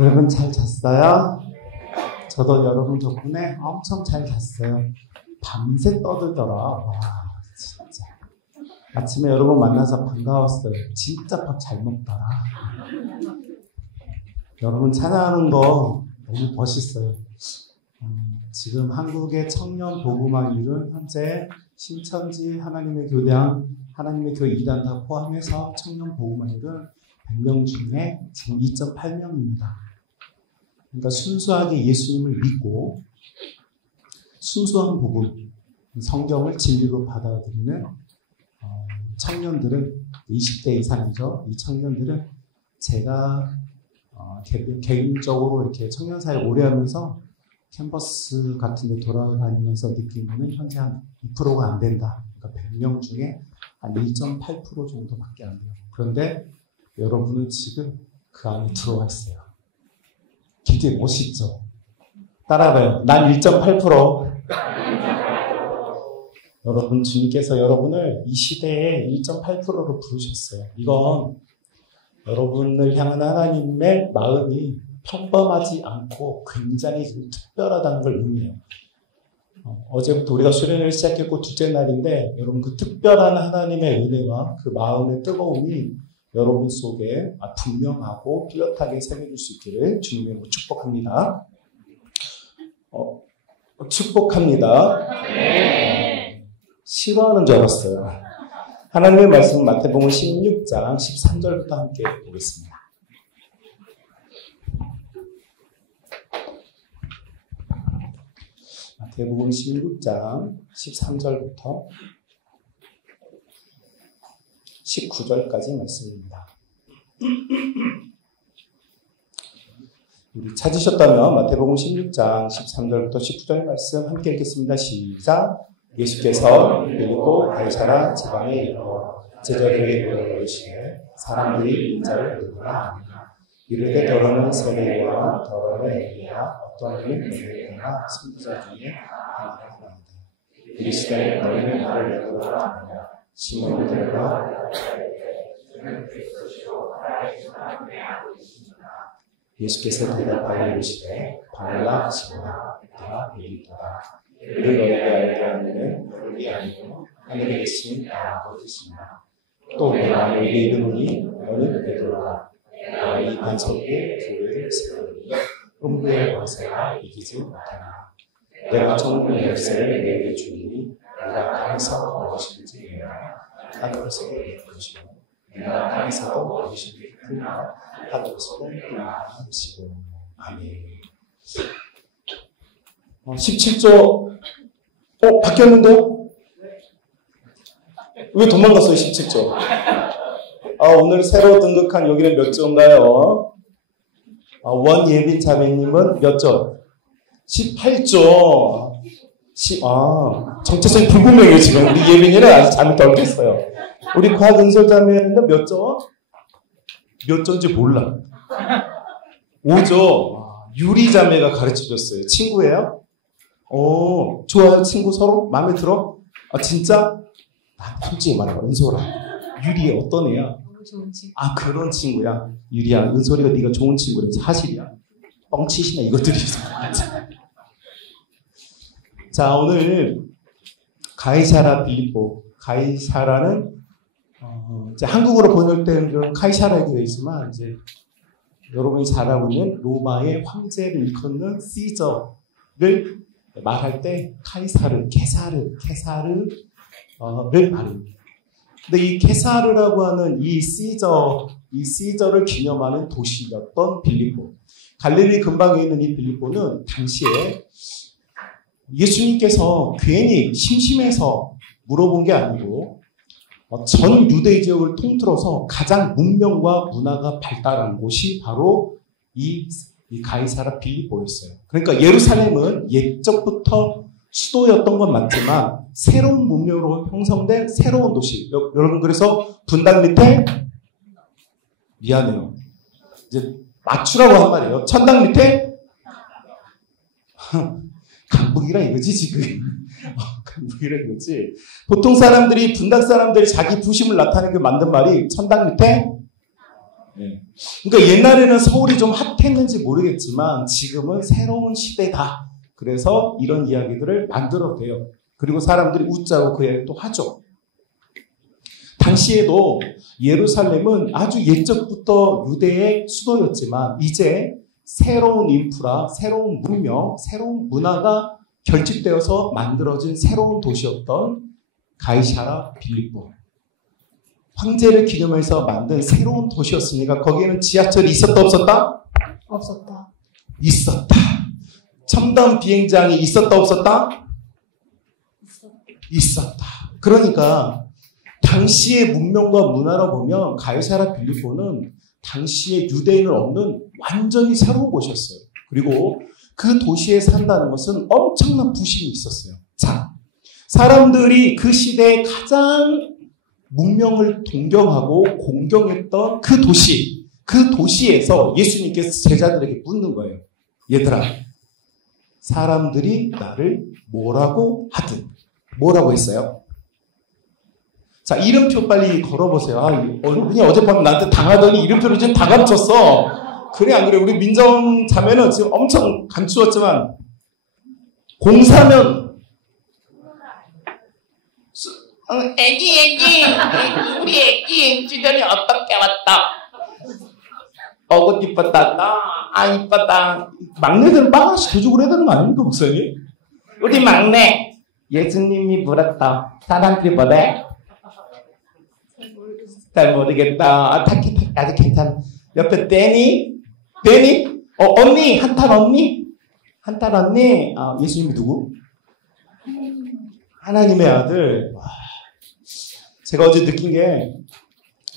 여러분 잘 잤어요? 저도 여러분 덕분에 엄청 잘 잤어요. 밤새 떠들더라. 와, 진짜. 아침에 여러분 만나서 반가웠어요. 진짜 밥 잘 먹더라. 여러분 찬양하는 거 너무 멋있어요. 지금 한국의 청년 복음화율은 현재 신천지 하나님의 교대학, 하나님의 교회 2단 다 포함해서 청년 복음화율은 100명 중에 지금 2.8명입니다. 그러니까 순수하게 예수님을 믿고 순수한 복음, 성경을 진리로 받아들이는 청년들은 20대 이상이죠. 이 청년들은 제가 개인적으로 이렇게 청년사회 오래 하면서 캠퍼스 같은 데 돌아다니면서 느낀 거는 현재 한 2%가 안 된다. 그러니까 100명 중에 한 1.8% 정도밖에 안 돼요. 그런데 여러분은 지금 그 안에 들어와 있어요. 굉장히 멋있죠? 따라가요. 난 1.8%. 여러분, 주님께서 여러분을 이 시대에 1.8%로 부르셨어요. 이건 여러분을 향한 하나님의 마음이 평범하지 않고 굉장히 특별하다는 걸 의미해요. 어제부터 우리가 수련회를 시작했고 둘째 날인데 여러분 그 특별한 하나님의 은혜와 그 마음의 뜨거움이 여러분 속에 분명하고 뚜렷하게 새겨질 수 있기를 주님의 축복합니다. 축복합니다. 네. 싫어하는 줄 알았어요. 하나님의 말씀은 마태복음 16장 13절부터 함께 보겠습니다. 마태복음 16장 13절부터 19절까지 말씀입니다. 우리 찾으셨다면 마태복음 16장 13절부터 19절 말씀 함께 읽겠습니다. 시작. 예수께서 빌립보 가이사랴 지방에 이르러 제자들에게 물어보시되 사람들이 인자를 누구라 하니까 이르되 더러는 세례요한 더러는 엘리야 어떤 이는 모세나 선지자 중에 하나라 하나이다. 이르시되 너희는 나를 누구라 하느냐 시몬 베드로가 예수께서 대답하여 이르시되 바울라 시몬아 내가 베드로다. 이를 너희에게 알게 하는 우리 아니고 하늘에 계신 나라고 뜻입니다. 또 내가 너희에게 이르노니 너는 베드로다. 내가 이 반석에 교회를 세우리니 음부의 권세가 이기지 못하리라. 내가 천국의 열쇠를 너희에게 주리니 네가 땅에서 무엇인지 내라 하늘에서 것이고 네가 땅에서도 무엇인지 풀라 하늘에서도 풀라 하시고 아멘. 17조 바뀌었는데요? 왜 도망갔어요 17조? 오늘 새로 등극한 여기는 몇 조인가요? 원예빈 자매님은 몇 조? 18조. 정체성이 불분명해요 지금. 우리 예빈이는 아직 잠이 덜 깼어요. 우리 곽은솔 자매는 몇 조? 몇 조인지 몰라. 5조. 유리 자매가 가르쳐줬어요. 친구예요? 좋아요 친구 서로? 마음에 들어? 진짜? 솔직히 말해봐 은솔아. 유리 어떤 애야? 좋은 친구. 그런 친구야. 유리야 은솔이가 네가 좋은 친구래. 사실이야? 뻥치시나 이것들이 있어. 자 오늘 가이사랴 빌립보. 가이사랴는 이제 한국어로 번역될 때는 카이사라고 되어 있지만 이제 여러분이 잘 알고 있는 로마의 황제를 일컫는 시저를 말할 때 케사르를 말합니다. 근데 이 케사르라고 하는 이 시저를 기념하는 도시였던 빌립보. 갈릴리 근방에 있는 이 빌립보는 당시에 예수님께서 괜히 심심해서 물어본 게 아니고 전 유대 지역을 통틀어서 가장 문명과 문화가 발달한 곳이 바로 이 가이사랴 빌립보였어요. 그러니까 예루살렘은 옛적부터 수도였던 건 맞지만 새로운 문명으로 형성된 새로운 도시. 여러분 그래서 분당 밑에 미안해요. 이제 맞추라고 한 말이에요. 천당 밑에 강북이라 이거지 지금. 강북이라 이거지. 보통 사람들이 분당 사람들이 자기 부심을 나타내게 만든 말이 천당 밑에 예. 그러니까 옛날에는 서울이 좀 핫했는지 모르겠지만 지금은 새로운 시대다. 그래서 이런 이야기들을 만들어도 돼요. 그리고 사람들이 웃자고 그 얘기 또 하죠. 당시에도 예루살렘은 아주 옛적부터 유대의 수도였지만 이제 새로운 인프라, 새로운 문명, 새로운 문화가 결집되어서 만들어진 새로운 도시였던 가이사라 빌립보. 황제를 기념해서 만든 새로운 도시였으니까 거기에는 지하철이 있었다 없었다? 없었다. 있었다. 첨단 비행장이 있었다 없었다? 있었다. 그러니까 당시의 문명과 문화로 보면 가이사라 빌립보는 당시에 유대인을 없는 완전히 새로운 곳이었어요. 그리고 그 도시에 산다는 것은 엄청난 부심이 있었어요. 자, 사람들이 그 시대에 가장 문명을 동경하고 공경했던 그 도시에서 예수님께서 제자들에게 묻는 거예요. 얘들아, 사람들이 나를 뭐라고 하든. 뭐라고 했어요? 자, 이름표 빨리 걸어보세요. 그냥 어젯밤에 나한테 당하더니 이름표를 지금 다 감췄어. 그래, 안 그래? 우리 민정 자매는 지금 엄청 감추었지만, 04면, 애기, 우리 애기, 주변이 어떻게 왔다? 옷 이뻤다, 이뻤다. 막내들은 빵 하나씩 더 주고 그래야 되는 거 아닙니까, 목사님? 우리 막내, 예수님이 물었다. 사람들이 뭐래? 잘 모르겠다. 아직 괜찮아. 옆에 데니? 언니? 한탄 언니? 예수님이 누구? 하나님의 아들. 와. 제가 어제 느낀 게,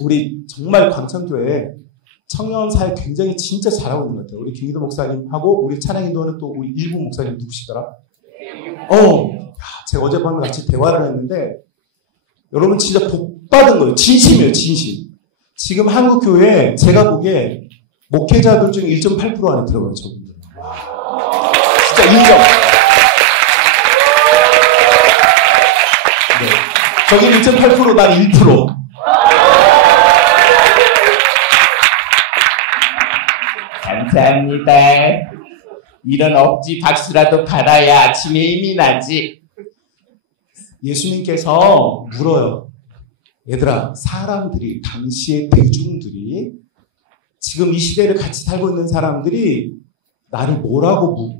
우리 정말 광천교회 청년 사회 굉장히 진짜 잘하고 있는 것 같아요. 우리 김기도 목사님하고 우리 찬양인도는 또 우리 일부 목사님 누구시더라? 제가 어젯밤에 같이 대화를 했는데, 여러분 진짜 복 받은 거예요. 진심이에요, 진심. 지금 한국 교회에 제가 보기에 목회자들 중에 1.8% 안에 들어가요, 저분들. 진짜 인정. 네. 저기 1.8%, 난 1%. 감사합니다. 이런 억지 박수라도 받아야 아침에 힘이 나지. 예수님께서 물어요. 얘들아, 사람들이, 당시의 대중들이, 지금 이 시대를 같이 살고 있는 사람들이 나를 뭐라고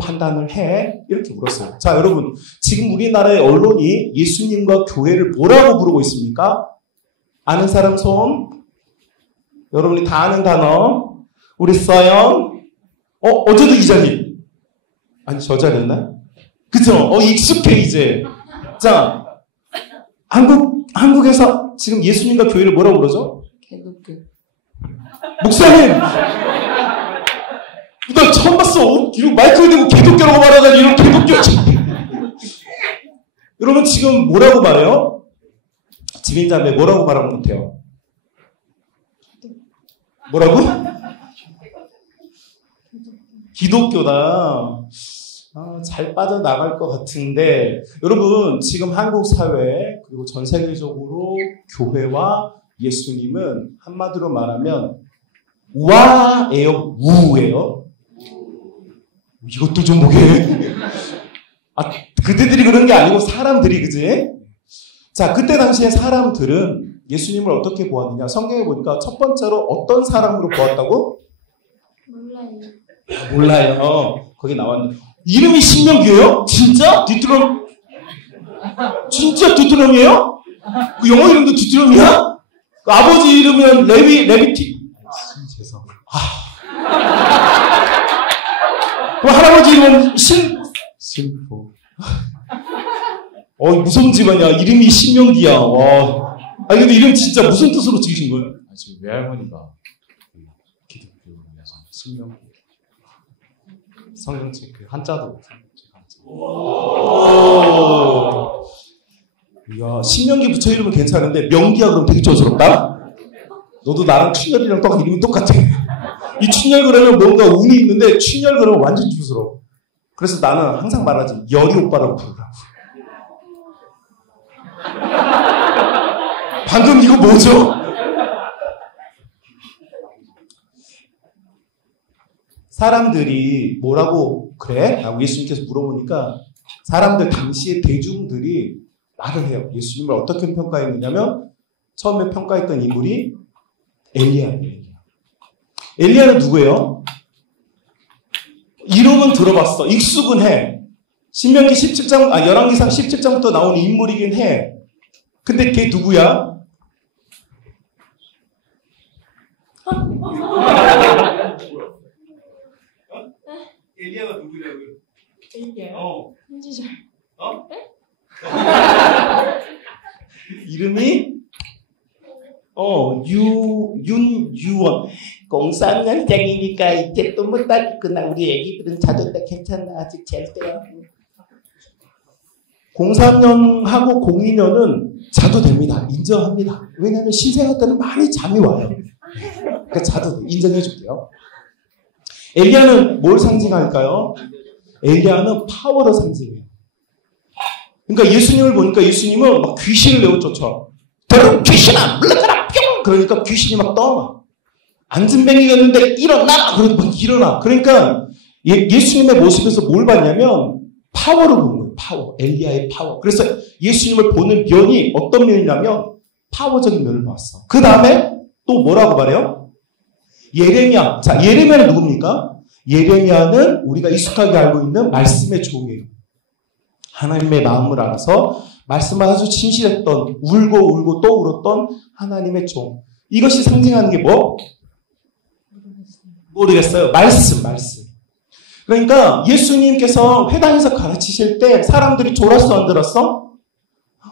판단을 해? 이렇게 물었어요. 자, 여러분, 지금 우리나라의 언론이 예수님과 교회를 뭐라고 부르고 있습니까? 아는 사람 손? 여러분이 다 아는 단어? 우리 서영? 어제도 이자님. 아니, 저 자리였나? 그쵸? 익숙해, 이제. 자, 한국에서 지금 예수님과 교회를 뭐라고 그러죠? 개독교. 목사님! 나 처음 봤어. 이거 마이크를 대고 개독교라고 말하다니, 이런 개독교. 여러분, 지금 뭐라고 말해요? 지민자매 뭐라고 말하면 못해요? 뭐라고? 기독교다. 잘 빠져나갈 것 같은데, 여러분, 지금 한국 사회, 그리고 전 세계적으로 교회와 예수님은 한마디로 말하면, 우아예요? 우예요? 이것도 좀 보게. 그때들이 그런 게 아니고 사람들이, 그지? 자, 그때 당시에 사람들은 예수님을 어떻게 보았느냐? 성경에 보니까 첫 번째로 어떤 사람으로 보았다고? 몰라요. 거기 나왔네. 이름이 신명기예요? 진짜? 진짜 뒤뚜렁이에요? 그 영어 이름도 뒤뚜렁이야? 그 아버지 이름은 레비티. 죄송. 그 할아버지 이름은 신포. 무슨 집안이야? 이름이 신명기야. 와. 근데 이름 진짜 무슨 뜻으로 지으신 거예요? 지금 외할머니가 기독교에서 신명기. 성경책 그 한자도 이야, 신명기 부처 이름은 괜찮은데 명기야 그럼 되게 촌스럽다? 너도 나랑 춘열이랑 이름이 똑같아. 이 춘열 그러면 뭔가 운이 있는데 춘열 그러면 완전 촌스러워. 그래서 나는 항상 말하지, 열이 오빠라고 부르라고. 방금 이거 뭐죠? 사람들이 뭐라고 그래? 라고 예수님께서 물어보니까 사람들 당시의 대중들이 말을 해요. 예수님을 어떻게 평가했느냐면 처음에 평가했던 인물이 엘리야예요. 엘리야는 누구예요? 이름은 들어봤어. 익숙은 해. 신명기 17장, 열왕기상 17장부터 나오는 인물이긴 해. 근데 걔 누구야? 엘리야가 누구냐고요? 엘리야요? 현지절. 이름이 윤유원. 공산연장이니까 이제 또 못하겠구나. 우리 애기들은 자존다. 괜찮아. 아직 잘 때야. 03년하고 02년은 자도 됩니다. 인정합니다. 왜냐하면 신생아 때는 많이 잠이 와요. 그러니까 자도 돼. 인정해줄게요. 엘리야는 뭘 상징할까요? 엘리야는 파워를 상징해요. 그러니까 예수님을 보니까 예수님은 막 귀신을 내어 쫓아. 더러운 귀신아 물러가라 뿅! 그러니까 귀신이 막 떠나. 안진뱅이였는데 일어나! 그러니까 막 일어나. 그러니까 예수님의 모습에서 뭘 봤냐면 파워를 보는 거예요. 파워. 엘리야의 파워. 그래서 예수님을 보는 면이 어떤 면이냐면 파워적인 면을 봤어. 그 다음에 또 뭐라고 말해요? 예레미야. 자, 예레미야는 누굽니까? 예레미야는 우리가 익숙하게 알고 있는 말씀의 종이에요. 하나님의 마음을 알아서 말씀을 아주 진실했던, 울고 또 울었던 하나님의 종. 이것이 상징하는 게 뭐? 모르겠어요. 말씀. 그러니까 예수님께서 회당에서 가르치실 때 사람들이 졸았어 안 들었어?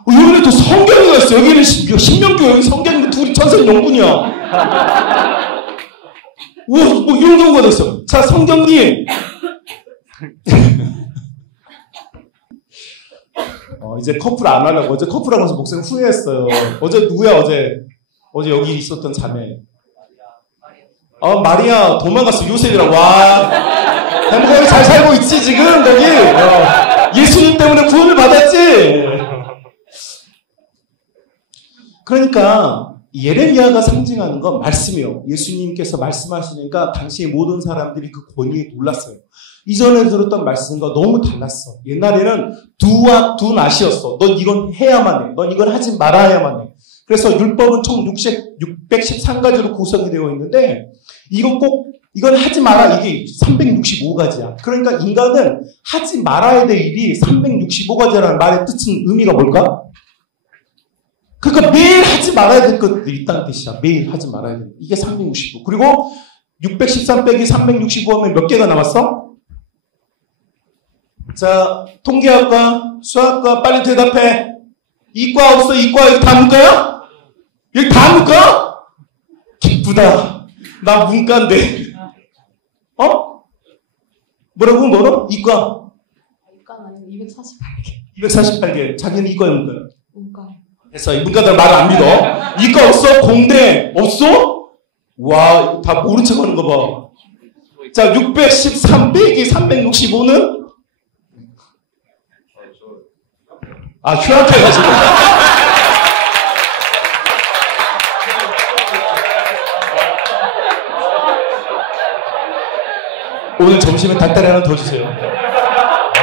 여기는 또 성경이가 있어. 여기는 신명기, 여기 성경이 둘이 천생연분이야. 뭐 이런 경우가 됐어. 자, 성경님. 이제 커플 안 하려고. 어제 커플하고 나서 목사님 후회했어요. 어제 누구야, 어제 여기 있었던 자매. 마리아 도망갔어. 요셉이랑. 와. 행복하게 잘 살고 있지, 지금, 거기. 예수님 때문에 구원을 받았지. 그러니까, 예레미야가 상징하는 건 말씀이요. 예수님께서 말씀하시니까 당시의 모든 사람들이 그 권위에 놀랐어요. 이전에 들었던 말씀과 너무 달랐어. 옛날에는 두와 두 낫이었어. 넌 이건 해야만 해. 넌 이건 하지 말아야만 해. 그래서 율법은 총 613가지로 구성이 되어 있는데 이건 하지 마라. 이게 365가지야. 그러니까 인간은 하지 말아야 될 일이 365가지라는 말의 뜻은 의미가 뭘까? 그러니까 매일 하지 말아야 될 것들이 있다는 뜻이야. 매일 하지 말아야 될 것. 이게 365. 그리고 613 빼기 365 하면 몇 개가 남았어? 자, 통계학과, 수학과, 빨리 대답해. 이과 없어, 이과. 여기 다 문과야? 여기 다 문과? 기쁘다. 나 문과인데. 뭐라고? 이과. 이과는 아니고 248개. 248개. 자기는 이과야, 문과야? 문과요. 됐어. 이 문과들 말 안 믿어. 이과 없어? 공대 없어? 와, 다 모른 척 하는 거 봐. 자, 613 빼기 365는? 휴학해가지고. 오늘 점심에 닭다리 하나 더 주세요.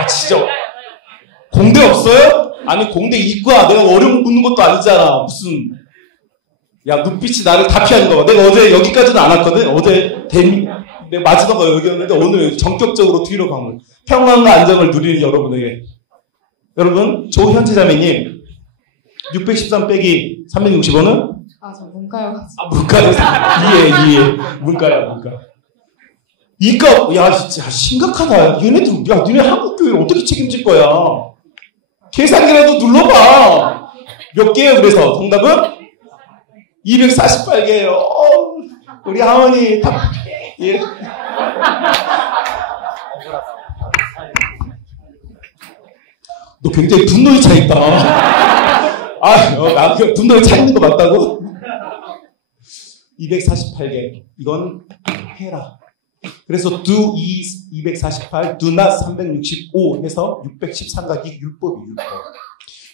진짜. 공대 없어요? 아니, 공대 이과. 내가 어려운 묻는 것도 아니잖아. 무슨. 야, 눈빛이 나를 다 피하는 거 봐. 내가 어제 여기까지는 안 왔거든? 어제 내가 마지막가 여기였는데 오늘 전격적으로 뒤로 가면. 평안과 안정을 누리는 여러분에게. 여러분, 조현지 자매님, 613 빼기 365는? 저 문과여가지고. 문과요. 이해. 문과야. 이과, 야, 진짜 심각하다. 얘네들, 야, 니네 한국교회를 어떻게 책임질 거야? 계산기라도 눌러봐. 몇 개예요, 그래서? 정답은? 248개예요. 우리 하원이 다, 예. 너 굉장히 분노에 차 있다. 나 분노에 차 있는 거 맞다고? 248개. 이건 해라. 그래서 do 248, do not 365 해서 613가지 율법이 율법.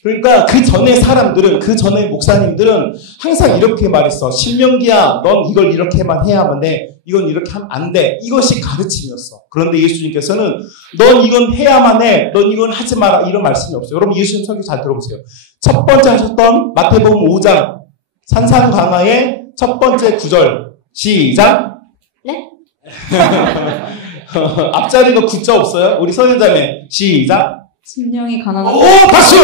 그러니까 그 전에 사람들은, 그 전에 목사님들은 항상 이렇게 말했어. 신명기야, 넌 이걸 이렇게만 해야만 돼. 이건 이렇게 하면 안 돼. 이것이 가르침이었어. 그런데 예수님께서는 넌 이건 해야만 해. 넌 이건 하지 마라. 이런 말씀이 없어요. 여러분 예수님 설교 잘 들어보세요. 첫 번째 하셨던 마태복음 5장 산상강화의 첫 번째 구절. 시작. 네? 앞자리가 9자 없어요? 우리 선현자매 시작. 심령이 가난한 오, 박수!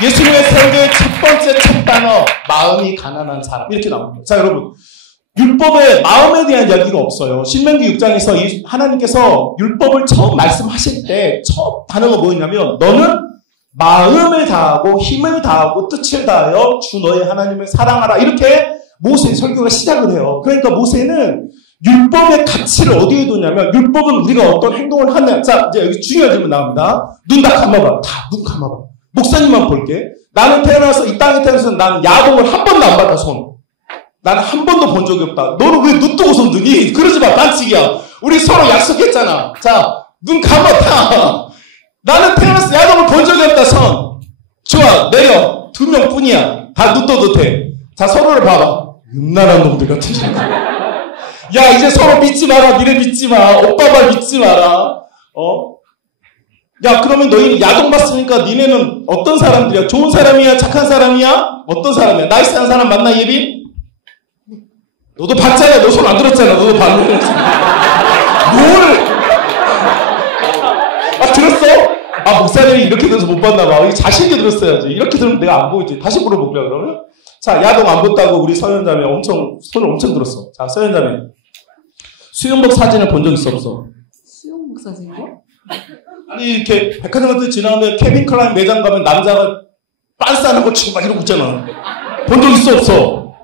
예수님의 설교의 첫 번째 첫 단어, 마음이 가난한 사람. 이렇게 나옵니다. 자, 여러분. 율법에 마음에 대한 이야기가 없어요. 신명기 6장에서 하나님께서 율법을 처음 말씀하실 때 첫 단어가 뭐였냐면, 너는 마음을 다하고 힘을 다하고 뜻을 다하여 주 너의 하나님을 사랑하라. 이렇게 모세의 설교가 시작을 해요. 그러니까 모세는 율법의 가치를 어디에 두냐면, 율법은 우리가 어떤 행동을 하는, 자, 이제 여기 중요한 질문 나옵니다. 눈 다 감아봐. 다 눈 감아봐. 목사님만 볼게. 나는 태어나서, 이 땅에 태어나서 난 야동을 한 번도 안 받아, 손. 나는 한 번도 본 적이 없다. 너는 왜 눈 뜨고 손 드니? 그러지 마, 반칙이야. 우리 서로 약속했잖아. 자, 눈 감아, 다. 나는 태어나서 야동을 본 적이 없다, 손. 좋아, 내려. 2명 뿐이야. 다 눈 떠도 돼. 자, 서로를 봐봐. 음란한 놈들 같은 거. 야, 이제 서로 믿지 마라. 니네 믿지 마. 오빠 말 믿지 마라. 야, 그러면 너희는 야동 봤으니까 니네는 어떤 사람들이야? 좋은 사람이야? 착한 사람이야? 어떤 사람이야? 나이스한 사람 맞나, 예비? 너도 봤잖아. 너 손 안 들었잖아. 너도 봤는데. 들었어? 목사님이 이렇게 들어서 못 봤나 봐. 이거 자신 있게 들었어야지. 이렇게 들으면 내가 안 보이지. 다시 물어볼게요, 그러면. 자, 야동 안 봤다고 우리 서현자매 손을 엄청 들었어. 자, 서현자매. 수영복 사진을 본 적 있어, 없어? 수영복 사진이요? 아니, 이렇게 백화점 같은 데 지나가면 케빈 클라인 매장 가면 남자가 빤스 하는 거 치고 막 이러고 있잖아. 본 적 있어, 없어?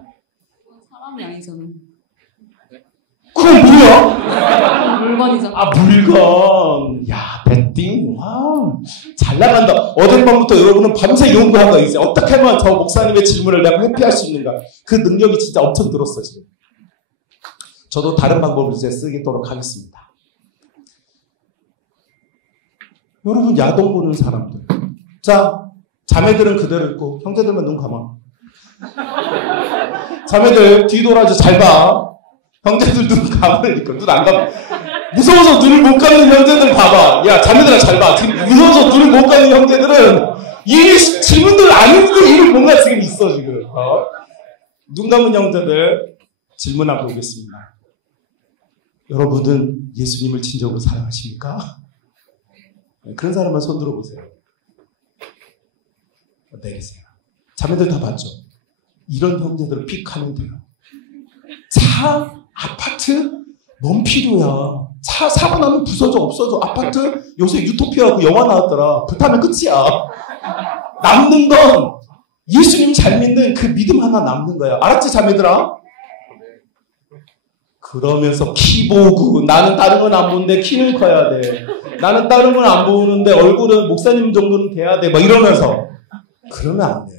사람이 아니잖아. 그건 뭐야? 물건이잖아. 물건. 야, 배띵. 와, 잘 나간다. 어젯밤부터 여러분은 밤새 연구하고 있어요. 어떻게 하면 저 목사님의 질문을 내가 회피할 수 있는가. 그 능력이 진짜 엄청 늘었어, 지금. 저도 다른 방법을 이제 쓰도록 하겠습니다. 여러분, 야동 보는 사람들. 자, 자매들은 그대로 있고, 형제들만 눈 감아. 자매들 뒤돌아서 잘 봐. 형제들 눈 감으니까, 눈 안 감아. 무서워서 눈을 못 감는 형제들 봐봐. 야, 자매들아 잘 봐. 무서워서 눈을 못 감는 형제들은 이 질문들 안 했는데 이런 뭔가 지금 있어, 지금. 눈 감은 형제들 질문 앞에 오겠습니다. 여러분은 예수님을 진정으로 사랑하십니까? 그런 사람만 손 들어보세요. 내리세요. 자매들 다 봤죠? 이런 형제들을 픽하면 돼요. 차, 아파트, 뭔 필요야. 차 사고 나면 부서져, 없어져. 아파트, 요새 유토피아 그 영화 나왔더라. 불타면 끝이야. 남는 건 예수님 잘 믿는 그 믿음 하나 남는 거야. 알았지, 자매들아? 그러면서 키 보고, 나는 다른 건 안 보는데 키는 커야 돼. 나는 다른 건 안 보는데 얼굴은 목사님 정도는 돼야 돼. 막 이러면서. 그러면 안 돼.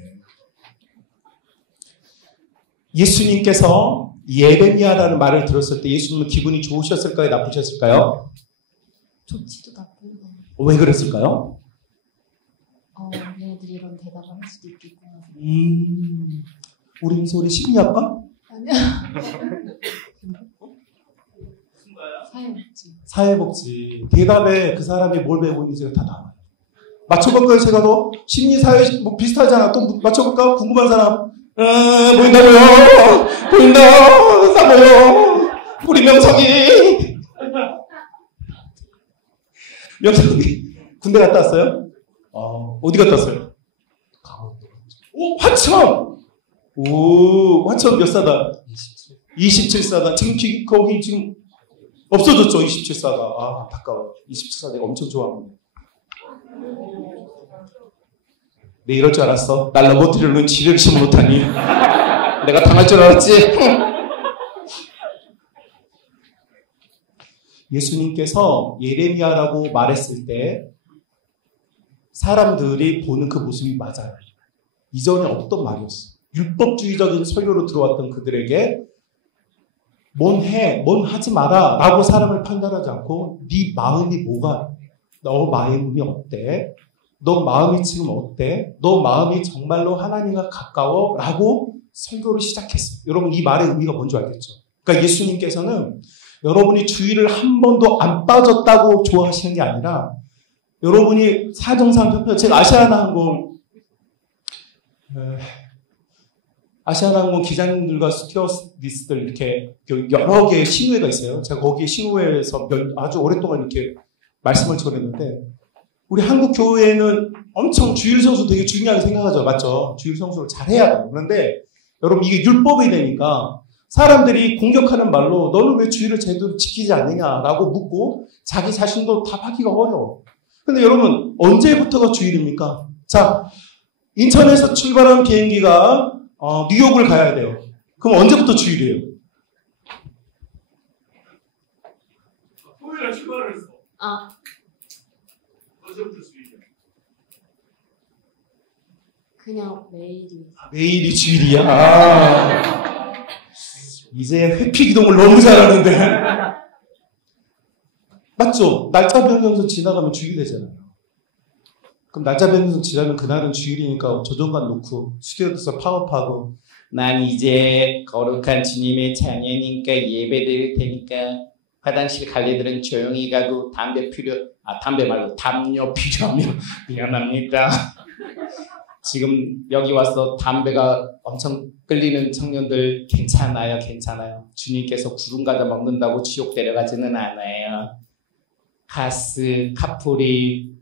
예수님께서 예레미야라는 말을 들었을 때 예수님은 기분이 좋으셨을까요? 나쁘셨을까요? 좋지도 나쁘고. 왜 그랬을까요? 얘네들이 이런 대답을 할 수도 있겠구나. 우리 민소리 심리학과? 아니야. 사회복지. 사회복지. 대답에 그 사람이 뭘 배우고 있는지가 다 나와요. 맞춰볼까요? 제가 더 심리사회 뭐 비슷하잖아. 또 맞춰볼까? 궁금한 사람. 보인다고요? 보인다. 싸워요. 우리 명석이. 명석이 군대 갔다 왔어요? 어디 갔다 왔어요? 강원도. 오, 화천. 오, 화천 몇 사단? 27사단. 지금 거기 지금 없어졌죠, 27사단. 안타까워요. 27사단 엄청 좋아합니다. 내 이럴 줄 알았어. 날 넘어뜨리려는 지뢰를 심어 못하니. 내가 당할 줄 알았지? 예수님께서 예레미야라고 말했을 때 사람들이 보는 그 모습이 맞아요. 이전에 없던 말이었어. 율법주의적인 설교로 들어왔던 그들에게 뭔 해, 뭔 하지 마라 라고 사람을 판단하지 않고 네 마음이 뭐가, 너 마음이 어때? 너 마음이 지금 어때? 너 마음이 정말로 하나님과 가까워? 라고 설교를 시작했어요. 여러분 이 말의 의미가 뭔지 알겠죠? 그러니까 예수님께서는 여러분이 주일을 한 번도 안 빠졌다고 좋아하시는 게 아니라 여러분이 사정상 편편 제가 아시아나항공 기자님들과 스튜어디스들 이렇게 여러 개의 신우회가 있어요. 제가 거기 신우회에서 아주 오랫동안 이렇게 말씀을 전했는데 우리 한국 교회는 엄청 주일 성수 되게 중요하게 생각하죠. 맞죠? 주일 성수를 잘해야 돼요. 그런데 여러분 이게 율법이 되니까 사람들이 공격하는 말로 너는 왜 주일을 제대로 지키지 않느냐라고 묻고 자기 자신도 답하기가 어려워. 근데 여러분 언제부터가 주일입니까? 자, 인천에서 출발한 비행기가 뉴욕을 가야 돼요. 그럼 언제부터 주일이에요? 토요일에 출발을 했어. 언제부터 주일이야? 그냥 매일이. 매일이 주일이야. 이제 회피기동을 너무 잘하는데. 맞죠? 날짜 변경선 지나가면 주일이 되잖아요. 그럼 날짜 변경선 지나면 그날은 주일이니까 조정관 놓고 스튜디오에서 파업하고 난 이제 거룩한 주님의 자녀니까 예배 드릴 테니까 화장실 갈 애들은 조용히 가고 담배 말고 담요 필요하면 미안합니다. 지금 여기 와서 담배가 엄청 끌리는 청년들 괜찮아요. 주님께서 구름 과자 먹는다고 지옥 데려가지는 않아요. 가스, 카프리,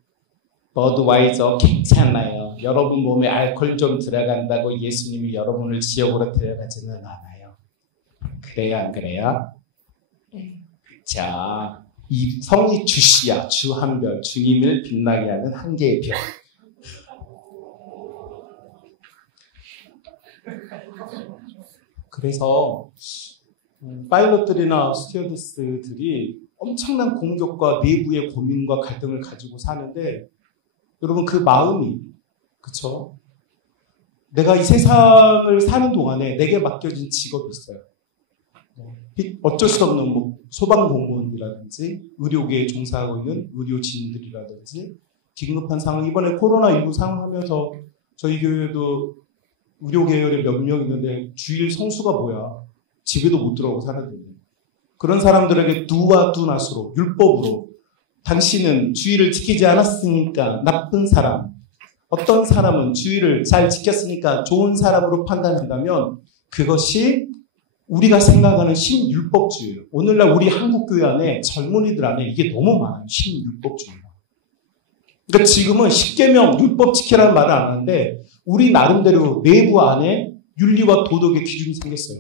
버드와이저 괜찮아요. 여러분 몸에 알코올 좀 들어간다고 예수님이 여러분을 지옥으로 데려가지는 않아요. 그래요, 안 그래요? 네. 자, 이 성이 주시야, 주 한 별, 주님을 빛나게 하는 한 개의 별. 그래서 파일럿들이나 스튜어디스들이 엄청난 공격과 내부의 고민과 갈등을 가지고 사는데 여러분 그 마음이 그쵸? 내가 이 세상을 사는 동안에 내게 맡겨진 직업이 있어요. 어쩔 수 없는 뭐 소방공무원이라든지 의료계에 종사하고 있는 의료진들이라든지 긴급한 상황 이번에 코로나19 상황하면서 저희 교회도 의료 계열에 몇 명 있는데 주일 성수가 뭐야? 집에도 못 들어가고 사람들이. 그런 사람들에게 두와 두낫으로 율법으로 당신은 주일을 지키지 않았으니까 나쁜 사람. 어떤 사람은 주일을 잘 지켰으니까 좋은 사람으로 판단한다면 그것이 우리가 생각하는 신율법주의예요. 오늘날 우리 한국교회 안에 젊은이들 안에 이게 너무 많아요. 신율법주의가. 그러니까 지금은 십계명 율법 지키라는 말을 안 하는데 우리 나름대로 내부 안에 윤리와 도덕의 기준이 생겼어요.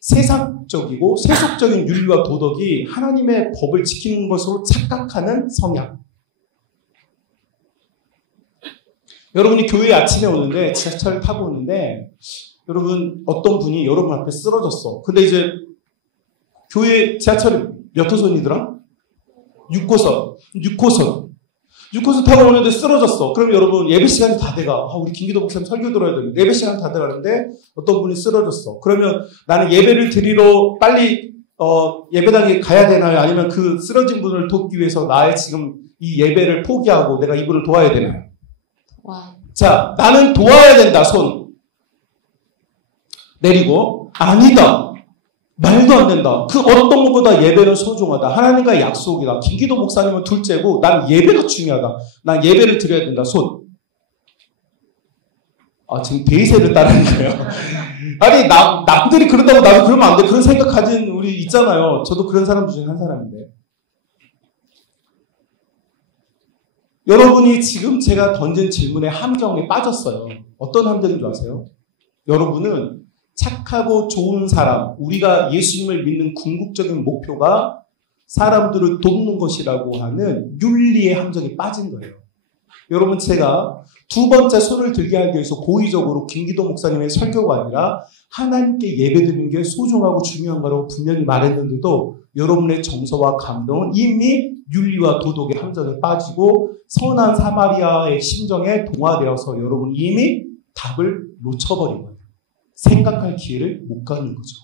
세상적이고 세속적인 윤리와 도덕이 하나님의 법을 지키는 것으로 착각하는 성향. 여러분이 교회에 아침에 오는데 지하철을 타고 오는데 여러분 어떤 분이 여러분 앞에 쓰러졌어. 근데 이제 교회 지하철이 몇 호선이더라? 6호선. 6호선 타고 오는데 쓰러졌어. 그럼 여러분 예배 시간이 다 돼가. 우리 김기도 목사님 설교 들어야 되는데 예배 시간이 다 돼가는데 어떤 분이 쓰러졌어. 그러면 나는 예배를 드리러 빨리 예배당에 가야 되나요? 아니면 그 쓰러진 분을 돕기 위해서 나의 지금 이 예배를 포기하고 내가 이분을 도와야 되나요? 와. 자, 나는 도와야 된다. 손 내리고 아니다. 말도 안 된다. 그 어떤 것보다 예배는 소중하다. 하나님과의 약속이다. 김기도 목사님은 둘째고 난 예배가 중요하다. 난 예배를 드려야 된다. 손. 지금 대세를 따르는 거예요. 아니 남들이 그런다고 나도 그러면 안 돼. 그런 생각 가진 우리 있잖아요. 저도 그런 사람 중에 한 사람인데. 여러분이 지금 제가 던진 질문에 함정에 빠졌어요. 어떤 함정인 줄 아세요? 여러분은 착하고 좋은 사람, 우리가 예수님을 믿는 궁극적인 목표가 사람들을 돕는 것이라고 하는 윤리의 함정에 빠진 거예요. 여러분 제가 두 번째 손을 들게 하기 위해서 고의적으로 김기도 목사님의 설교가 아니라 하나님께 예배드리는 게 소중하고 중요한 거라고 분명히 말했는데도 여러분의 정서와 감동은 이미 윤리와 도덕의 함정에 빠지고 선한 사마리아의 심정에 동화되어서 여러분이 이미 답을 놓쳐버린 거예요. 생각할 기회를 못 갖는 거죠.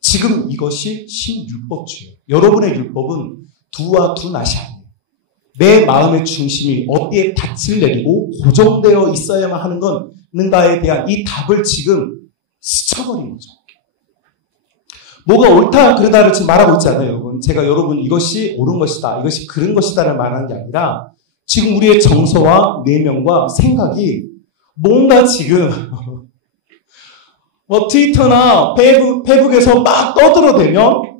지금 이것이 신율법주의예요. 여러분의 율법은 두와 두낫이 아니에요. 내 마음의 중심이 어디에 닻을 내리고 고정되어 있어야만 하는 건가에 대한 이 답을 지금 스쳐버린 거죠. 뭐가 옳다 그르다를 지금 말하고 있지 않아요, 여러분. 제가 여러분 이것이 옳은 것이다, 이것이 그른 것이다를 말하는 게 아니라 지금 우리의 정서와 내면과 생각이 뭔가 지금 트위터나 페북에서 막 떠들어대면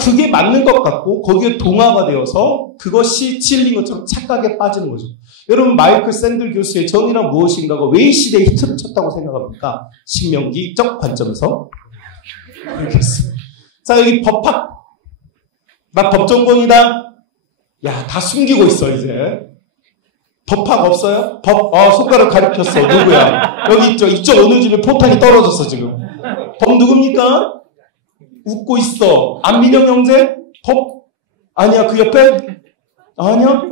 그게 맞는 것 같고 거기에 동화가 되어서 그것이 진리인 것처럼 착각에 빠지는 거죠. 여러분 마이클 샌들 교수의 정의란 무엇인가가 왜 이 시대에 히트를 쳤다고 생각합니까? 신명기적 관점에서 알겠습니다. 자, 여기 법학 나 법전공이다. 야, 다 숨기고 있어 이제. 법학 없어요? 손가락 가리켰어. 누구야? 여기 있죠. 이쪽 어느 집에 포탄이 떨어졌어 지금. 법 누굽니까? 웃고 있어. 안민영 형제? 법? 아니야, 그 옆에? 아니야?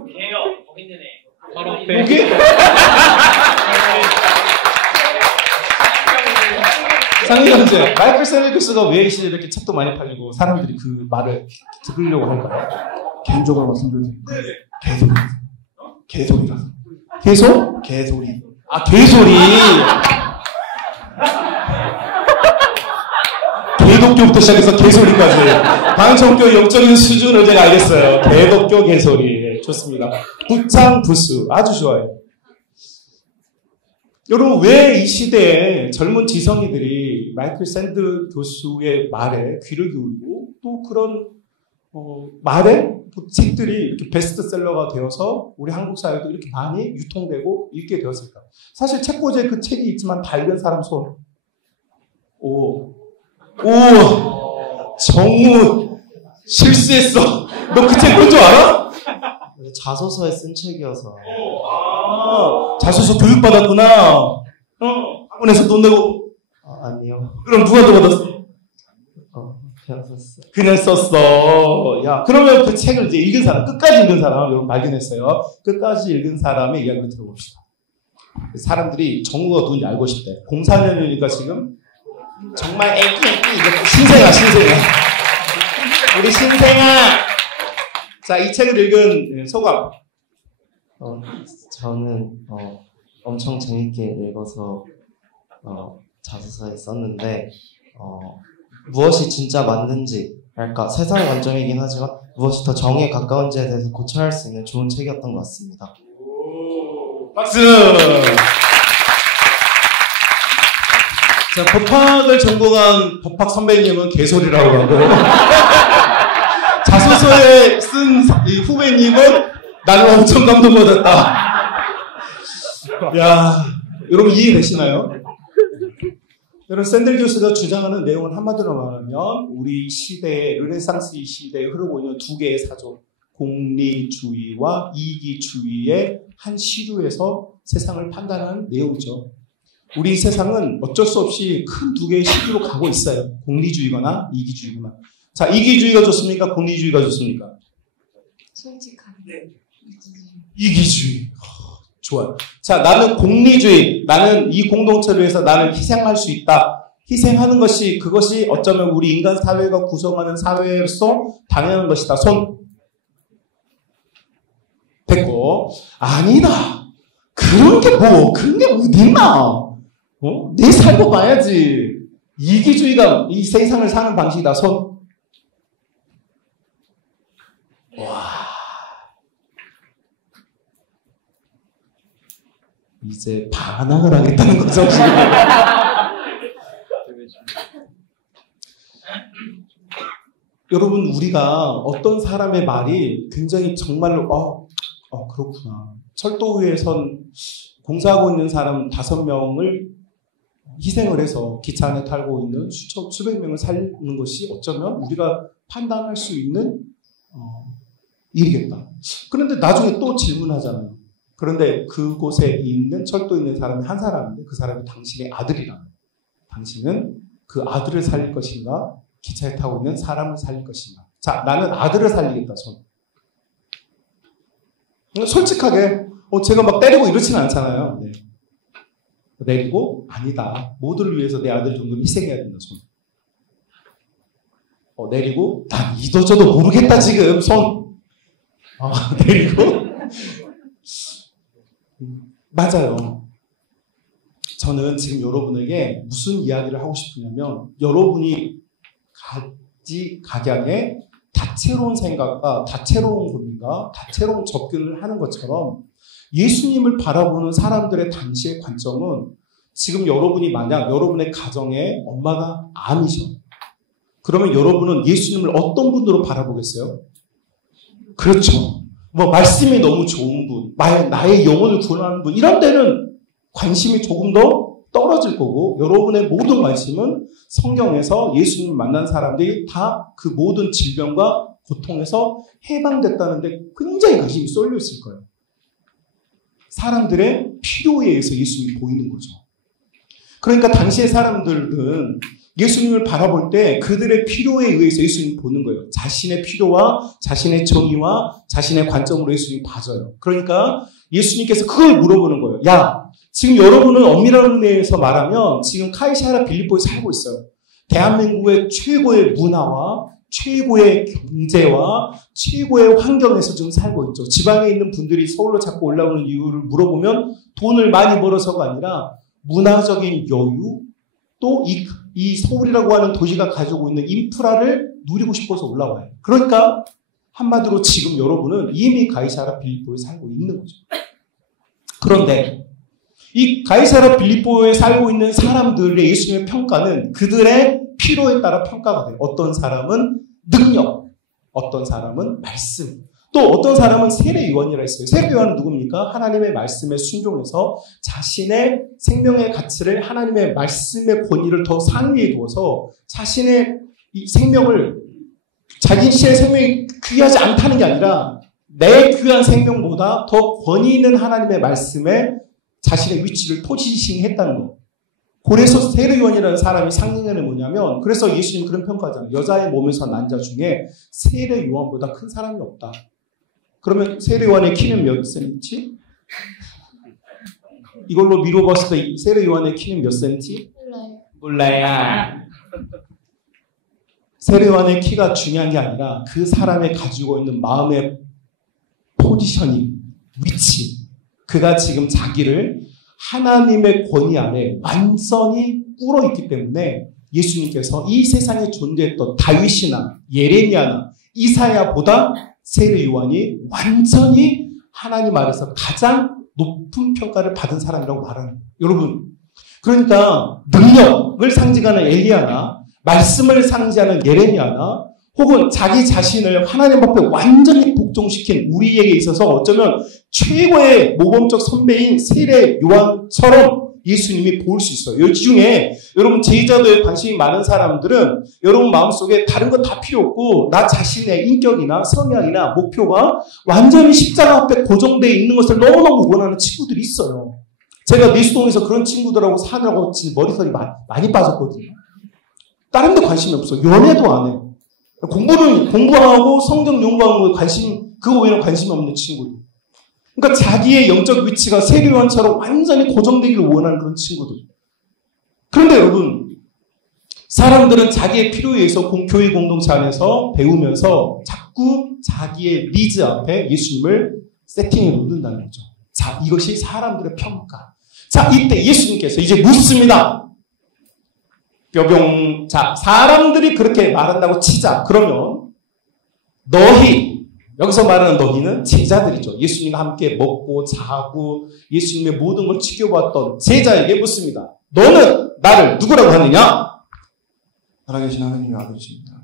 여기? 상희 형제. 마이클 샌들 교수가 왜 이 시대에 이렇게 책도 많이 팔리고 사람들이 그 말을 들으려고 할까요? 개인적으로 말씀드리면 개소리라서. 개소? 개소리. 아, 개소리. 개독교부터 시작해서 개소리까지. 방청교 영적인 수준을 제가 알겠어요. 개독교 개소리. 좋습니다. 부창 부수. 아주 좋아요. 여러분, 왜 이 시대에 젊은 지성이들이 마이클 샌들 교수의 말에 귀를 기울이고 또 그런 말에 책들이 이렇게 베스트셀러가 되어서 우리 한국 사회도 이렇게 많이 유통되고 읽게 되었을까? 사실 책꽂이에 그 책이 있지만 다 읽은 사람 손. 정우 실수했어. 너 그 책 본 줄 알아? 자소서에 쓴 책이어서. 자소서 교육받았구나. 학원에서 돈 내고. 아니요. 그럼 누가 더 받았어? 그냥 썼어요. 그냥 썼어. 야, 그러면 그 책을 이제 읽은 사람, 끝까지 읽은 사람, 여러분 발견했어요. 끝까지 읽은 사람의 이야기를 들어봅시다. 사람들이 정우가 누군지 알고 싶대. 04년이니까 지금 정말 애기 신생아. 우리 신생아. 자, 이 책을 읽은 소감. 저는 엄청 재밌게 읽어서 자소서에 썼는데 무엇이 진짜 맞는지, 그러니까 세상의 관점이긴 하지만 무엇이 더 정의에 가까운지에 대해서 고찰할 수 있는 좋은 책이었던 것 같습니다. 박수! 자, 법학을 전공한 법학 선배님은 개소리라고 하고 자소서에 쓴 이 후배님은 나는 엄청 감동받았다. 야, 여러분 이해되시나요? 여러분 샌들 교수가 주장하는 내용을 한마디로 말하면 우리 시대의 르네상스 이 시대에 흐르고 있는 두 개의 사조, 공리주의와 이기주의의 한 시류에서 세상을 판단하는 내용이죠. 우리 세상은 어쩔 수 없이 큰 두 개의 시류로 가고 있어요. 공리주의거나 이기주의거나. 자, 이기주의가 좋습니까? 공리주의가 좋습니까? 솔직하게. 이기주의. 좋아요. 자, 나는 공리주의. 나는 이 공동체를 위해서 나는 희생할 수 있다. 희생하는 것이, 그것이 어쩌면 우리 인간 사회가 구성하는 사회로서 당연한 것이다. 손. 됐고. 아니다. 그런 게 어딨나? 내 살고 봐야지. 이기주의가 이 세상을 사는 방식이다. 손. 와. 이제 반항을 하겠다는 거죠, 지금. 여러분, 우리가 어떤 사람의 말이 굉장히 정말로, 그렇구나. 철도 위에선 공사하고 있는 사람 5명을 희생을 해서 기차 안에 타고 있는 수백 명을 살리는 것이 어쩌면 우리가 판단할 수 있는 일이겠다. 그런데 나중에 또 질문하잖아요. 그런데 그곳에 있는 철도에 있는 사람이 한 사람인데 그 사람이 당신의 아들이라면 당신은 그 아들을 살릴 것인가? 기차에 타고 있는 사람을 살릴 것인가? 자, 나는 아들을 살리겠다. 손. 솔직하게 제가 막 때리고 이렇지는 않잖아요. 네. 내리고 아니다. 모두를 위해서 내 아들 정도는 희생해야 된다. 손. 내리고 난 이도저도 모르겠다 지금. 손. 내리고 맞아요. 저는 지금 여러분에게 무슨 이야기를 하고 싶으냐면 여러분이 각양의 다채로운 생각과 다채로운 고민과 다채로운 접근을 하는 것처럼 예수님을 바라보는 사람들의 당시의 관점은 지금 여러분이 만약 여러분의 가정에 엄마가 암이셔. 그러면 여러분은 예수님을 어떤 분으로 바라보겠어요? 그렇죠. 뭐 말씀이 너무 좋은 분, 나의 영혼을 구원하는 분 이런 데는 관심이 조금 더 떨어질 거고 여러분의 모든 관심은 성경에서 예수님 만난 사람들이 다 그 모든 질병과 고통에서 해방됐다는데 굉장히 관심이 쏠려 있을 거예요. 사람들의 필요에 의해서 예수님이 보이는 거죠. 그러니까 당시의 사람들은 예수님을 바라볼 때 그들의 필요에 의해서 예수님을 보는 거예요. 자신의 필요와 자신의 정의와 자신의 관점으로 예수님을 봐줘요. 그러니까 예수님께서 그걸 물어보는 거예요. 야, 지금 여러분은 엄밀한 의미에서 말하면 지금 카이사라 빌립보에 살고 있어요. 대한민국의 최고의 문화와 최고의 경제와 최고의 환경에서 지금 살고 있죠. 지방에 있는 분들이 서울로 자꾸 올라오는 이유를 물어보면 돈을 많이 벌어서가 아니라 문화적인 여유 또 이 서울이라고 하는 도시가 가지고 있는 인프라를 누리고 싶어서 올라와요. 그러니까 한마디로 지금 여러분은 이미 가이사라 빌립보에 살고 있는 거죠. 그런데 이 가이사라 빌립보에 살고 있는 사람들의 예수님의 평가는 그들의 필요에 따라 평가가 돼요. 어떤 사람은 능력, 어떤 사람은 말씀, 또 어떤 사람은 세례요한이라 했어요. 세례요한은 누굽니까? 하나님의 말씀에 순종해서 자신의 생명의 가치를 하나님의 말씀의 권위를 더 상위에 두어서 자신의 이 생명을 자기 자신의 생명이 귀하지 않다는 게 아니라 내 귀한 생명보다 더 권위 있는 하나님의 말씀에 자신의 위치를 포지싱했다는 거. 그래서 세례요한이라는 사람이 상징하는 뭐냐면 그래서 예수님 그런 평가하잖아요. 여자의 몸에서 난 자 중에 세례요한보다 큰 사람이 없다. 그러면 세례요한의 키는 몇 센치? 이걸로 미루어 봤을 때 세례요한의 키는 몇 센치? 몰라요. 세례요한의 키가 중요한 게 아니라 그 사람이 가지고 있는 마음의 포지셔닝, 위치. 그가 지금 자기를 하나님의 권위 아래 완전히 꿇어있기 때문에 예수님께서 이 세상에 존재했던 다윗이나 예레미야나 이사야보다 세례요한이 완전히 하나님 아래서 가장 높은 평가를 받은 사람이라고 말하는 거예요. 여러분, 그러니까 능력을 상징하는 엘리야나 말씀을 상징하는 예레미야나 혹은 자기 자신을 하나님 앞에 완전히 복종시킨 우리에게 있어서 어쩌면 최고의 모범적 선배인 세례요한처럼 예수님이 보일 수 있어요. 이 중에 여러분 제자도에 관심이 많은 사람들은 여러분 마음속에 다른 건 다 필요 없고 나 자신의 인격이나 성향이나 목표가 완전히 십자가 앞에 고정되어 있는 것을 너무너무 원하는 친구들이 있어요. 제가 내수동에서 그런 친구들하고 사느라고 머리털이 많이 빠졌거든요. 다른 데 관심이 없어. 연애도 안 해요. 공부하고 성경 연구하는 거 그거 외에는 관심이 없는 친구들. 그러니까 자기의 영적 위치가 세례요한처럼 완전히 고정되기를 원하는 그런 친구들. 그런데 여러분, 사람들은 자기의 필요에 의해서 교회 공동체 안에서 배우면서 자꾸 자기의 니즈 앞에 예수님을 세팅해 놓는다는 거죠. 자, 이것이 사람들의 평가. 자, 이때 예수님께서 이제 묻습니다. 뼈병. 자, 사람들이 그렇게 말한다고 치자. 그러면 너희, 여기서 말하는 너희는 제자들이죠. 예수님과 함께 먹고 자고 예수님의 모든 걸 지켜봤던 제자에게 묻습니다. 너는 나를 누구라고 하느냐? 살아계신 하나님의 아들이십니다.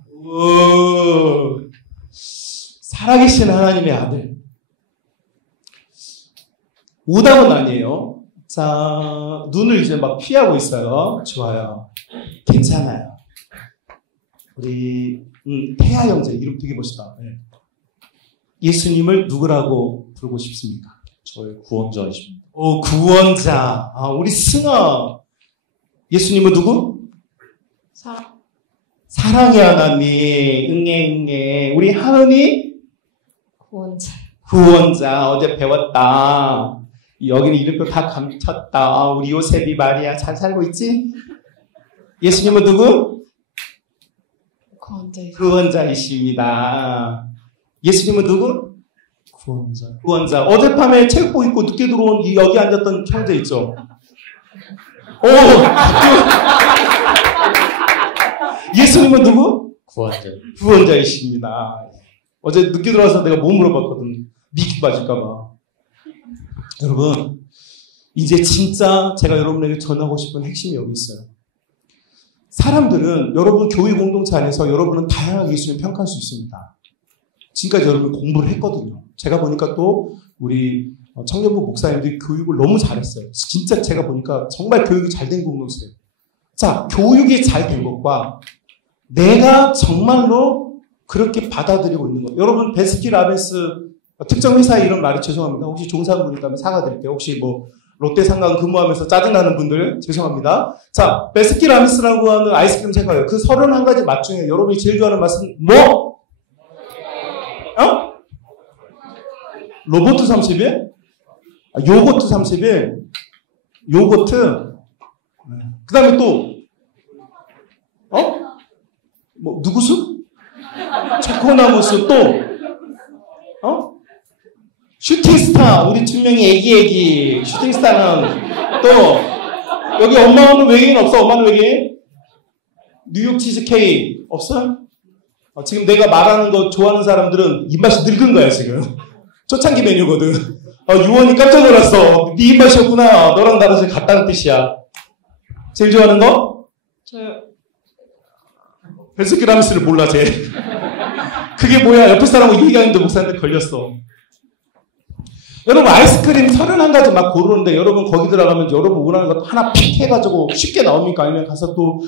살아계신 하나님의 아들. 오답은 아니에요. 자, 눈을 이제 막 피하고 있어요. 좋아요. 괜찮아요. 우리 태아 형제 이름 되게 멋있다. 네. 예수님을 누구라고 부르고 싶습니까? 저의 구원자이십니다. 구원자. 아, 우리 승아. 예수님은 누구? 사랑. 사랑의 하나님. 응애. 우리 하은이? 구원자. 구원자. 어제 배웠다. 여기는 이름표 다 감췄다. 우리 요셉이 마리아 잘 살고 있지? 예수님은 누구? 구원자. 구원자이십니다. 예수님은 누구? 구원자. 어젯밤에 체육복 입고 늦게 들어온 여기 앉았던 형제 있죠? 예수님은 누구? 구원자이십니다. 어제 늦게 들어와서 내가 뭐 물어봤거든. 미끼 빠질까봐. 여러분, 이제 진짜 제가 여러분에게 전하고 싶은 핵심이 여기 있어요. 사람들은 여러분 교회 공동체 안에서 여러분은 다양하게 예수님을 평가할 수 있습니다. 지금까지 여러분 공부를 했거든요. 제가 보니까 또 우리 청년부 목사님들이 교육을 너무 잘했어요. 진짜 제가 보니까 정말 교육이 잘 된 공동체예요. 자, 교육이 잘 된 것과 내가 정말로 그렇게 받아들이고 있는 것. 여러분 베스킨라빈스 특정 회사의 이런 말이 죄송합니다. 혹시 종사분 있다면 사과드릴게요. 혹시 뭐 롯데상가 근무하면서 짜증나는 분들 죄송합니다. 자, 베스킨라빈스라고 하는 아이스크림 생각해요. 그 31가지 맛 중에 여러분이 제일 좋아하는 맛은 뭐? 로버트 30일? 요거트 30일? 요거트? 그 다음에 또 뭐 누구수? 초코나무수 또 슈팅스타 우리 춘명이 애기 슈팅스타는 또 여기 엄마는 외계인 없어? 엄마는 외계인? 뉴욕 치즈케이크 없어? 지금 내가 말하는 거 좋아하는 사람들은 입맛이 늙은 거야 지금. 초창기 메뉴거든. 유원이 깜짝 놀랐어. 네 입맛이었구나. 너랑 나랑 지금 같다는 뜻이야. 제일 좋아하는 거? 저요. 베스킨라빈스를 몰라 쟤. 그게 뭐야? 옆에 사람하고 얘기하는데 목사한테 걸렸어. 여러분 아이스크림 31가지 막 고르는데 여러분 거기 들어가면 여러분 원하는 것 하나 픽 해가지고 쉽게 나옵니까? 아니면 가서 또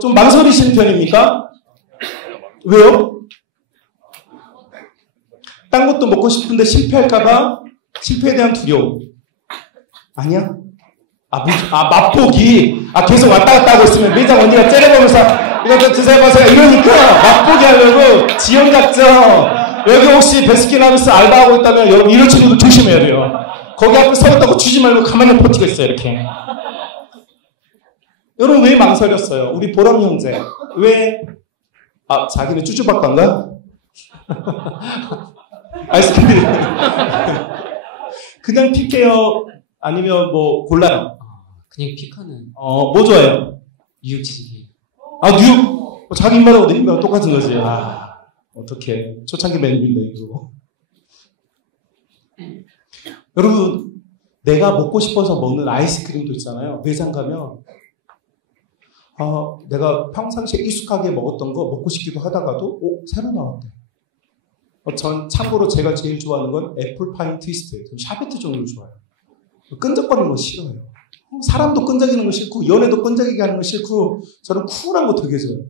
좀 망설이시는 편입니까? 왜요? 딴 것도 먹고 싶은데 실패할까봐? 실패에 대한 두려움. 아니야? 맛보기. 계속 왔다 갔다 하고 있으면 매장 언니가 째려보면서 이거 좀 드세요 마세요 이러니까 맛보기 하려고 지연작전. 여기 혹시 베스킨라빈스 알바하고 있다면 여러분 이런 친구들 조심해야 돼요. 거기 앞에 서있다고 주지 말고 가만히 버티고 있어요 이렇게. 여러분 왜 망설였어요? 우리 보람 형제 왜 자기는 쭈쭈박간가? 아이스크림 그냥 픽해요? 아니면 뭐 골라요? 그냥 픽하는 뭐 좋아해요? 뉴욕 치즈케이크. 뉴욕 자기 입맛하고 내 입맛하고 똑같은 거지. 어떡해. 초창기 메뉴인데 이거. 여러분 내가 먹고 싶어서 먹는 아이스크림도 있잖아요. 매장 가면 내가 평상시에 익숙하게 먹었던 거 먹고 싶기도 하다가도 새로 나왔대. 전 참고로 제가 제일 좋아하는 건 애플파이 트위스트예요. 샤베트 종류를 좋아해요. 끈적거리는 거 싫어요. 사람도 끈적이는 거 싫고 연애도 끈적이게 하는 거 싫고 저는 쿨한 거 되게 좋아해요.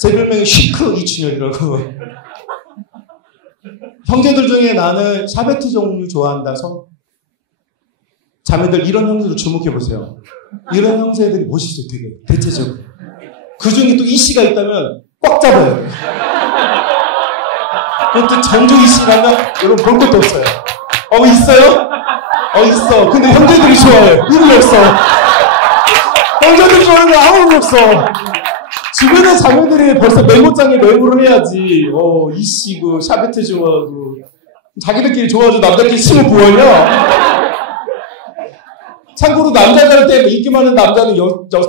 제 별명이 시크 이춘열이라고. 형제들 중에 나는 샤베트 종류 좋아한다서 자매들 이런 형제들 주목해보세요. 이런 형제들이 멋있어요 되게 대체적으로. 그 중에 또 이씨가 있다면 꽉 잡아요. 그것도 전주 이씨라면 여러분 볼 것도 없어요. 있어요? 있어. 근데 형제들이 좋아해. 의미 없어. 형제들이 좋아하는 거 아무 의미 없어. 주변의 자매들이 벌써 메모장에 메모를 해야지. 이씨 그 샤베트 좋아하고 자기들끼리 좋아하죠. 남자끼리 침을 부어요. 참고로 남자들한테 인기 많은 남자는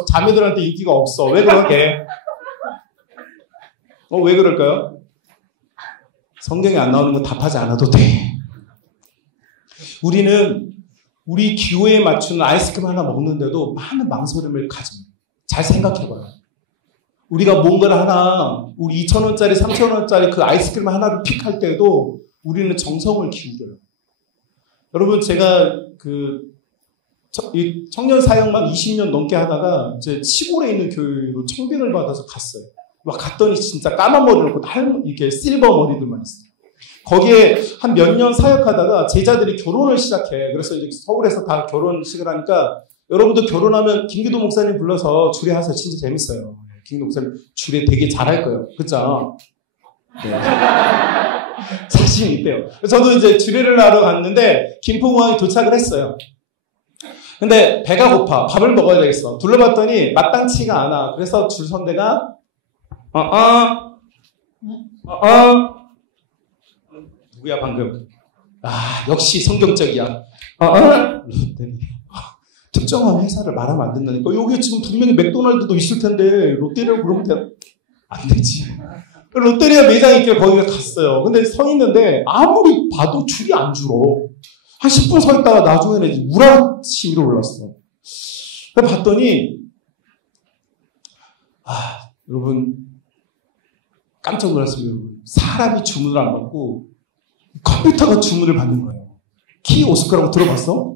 자매들한테 인기가 없어. 왜 그러게? 왜 그럴까요? 성경에 안 나오는 건 답하지 않아도 돼. 우리는 우리 기호에 맞추는 아이스크림 하나 먹는데도 많은 망설임을 가집니다. 잘 생각해봐요. 우리가 뭔가를 하나, 우리 2,000원짜리, 3,000원짜리 그 아이스크림 하나를 픽할 때도 우리는 정성을 기울여요. 여러분, 제가 이 청년 사역만 20년 넘게 하다가 이제 시골에 있는 교회로 청빙을 받아서 갔어요. 갔더니 진짜 까만 머리를 놓고 이렇게 실버 머리들만 있어요. 거기에 한 몇 년 사역하다가 제자들이 결혼을 시작해. 그래서 이제 서울에서 다 결혼식을 하니까 여러분도 결혼하면 김기도 목사님 불러서 주례하세요. 진짜 재밌어요. 김기도 목사님 주례 되게 잘할 거예요. 그쵸? 네. 자신 있대요. 저도 이제 주례를 하러 갔는데 김포공항에 도착을 했어요. 근데 배가 고파. 밥을 먹어야 되겠어. 둘러봤더니 마땅치가 않아. 그래서 줄 선 데가 누구야 방금? 역시 성경적이야. 롯데리아. 특정한 회사를 말하면 안 된다니까. 여기 지금 분명히 맥도날드도 있을 텐데 롯데리아 그러면 안 되지. 롯데리아 매장이 있길래 거기가 갔어요. 근데 서 있는데 아무리 봐도 줄이 안 줄어. 한 10분 서 있다가 나중에는 우라치 위로 올랐어. 그래서 봤더니 여러분 깜짝 놀랐습니다. 여러분. 사람이 주문을 안 받고 컴퓨터가 주문을 받는 거예요. 키오스크라고 들어봤어?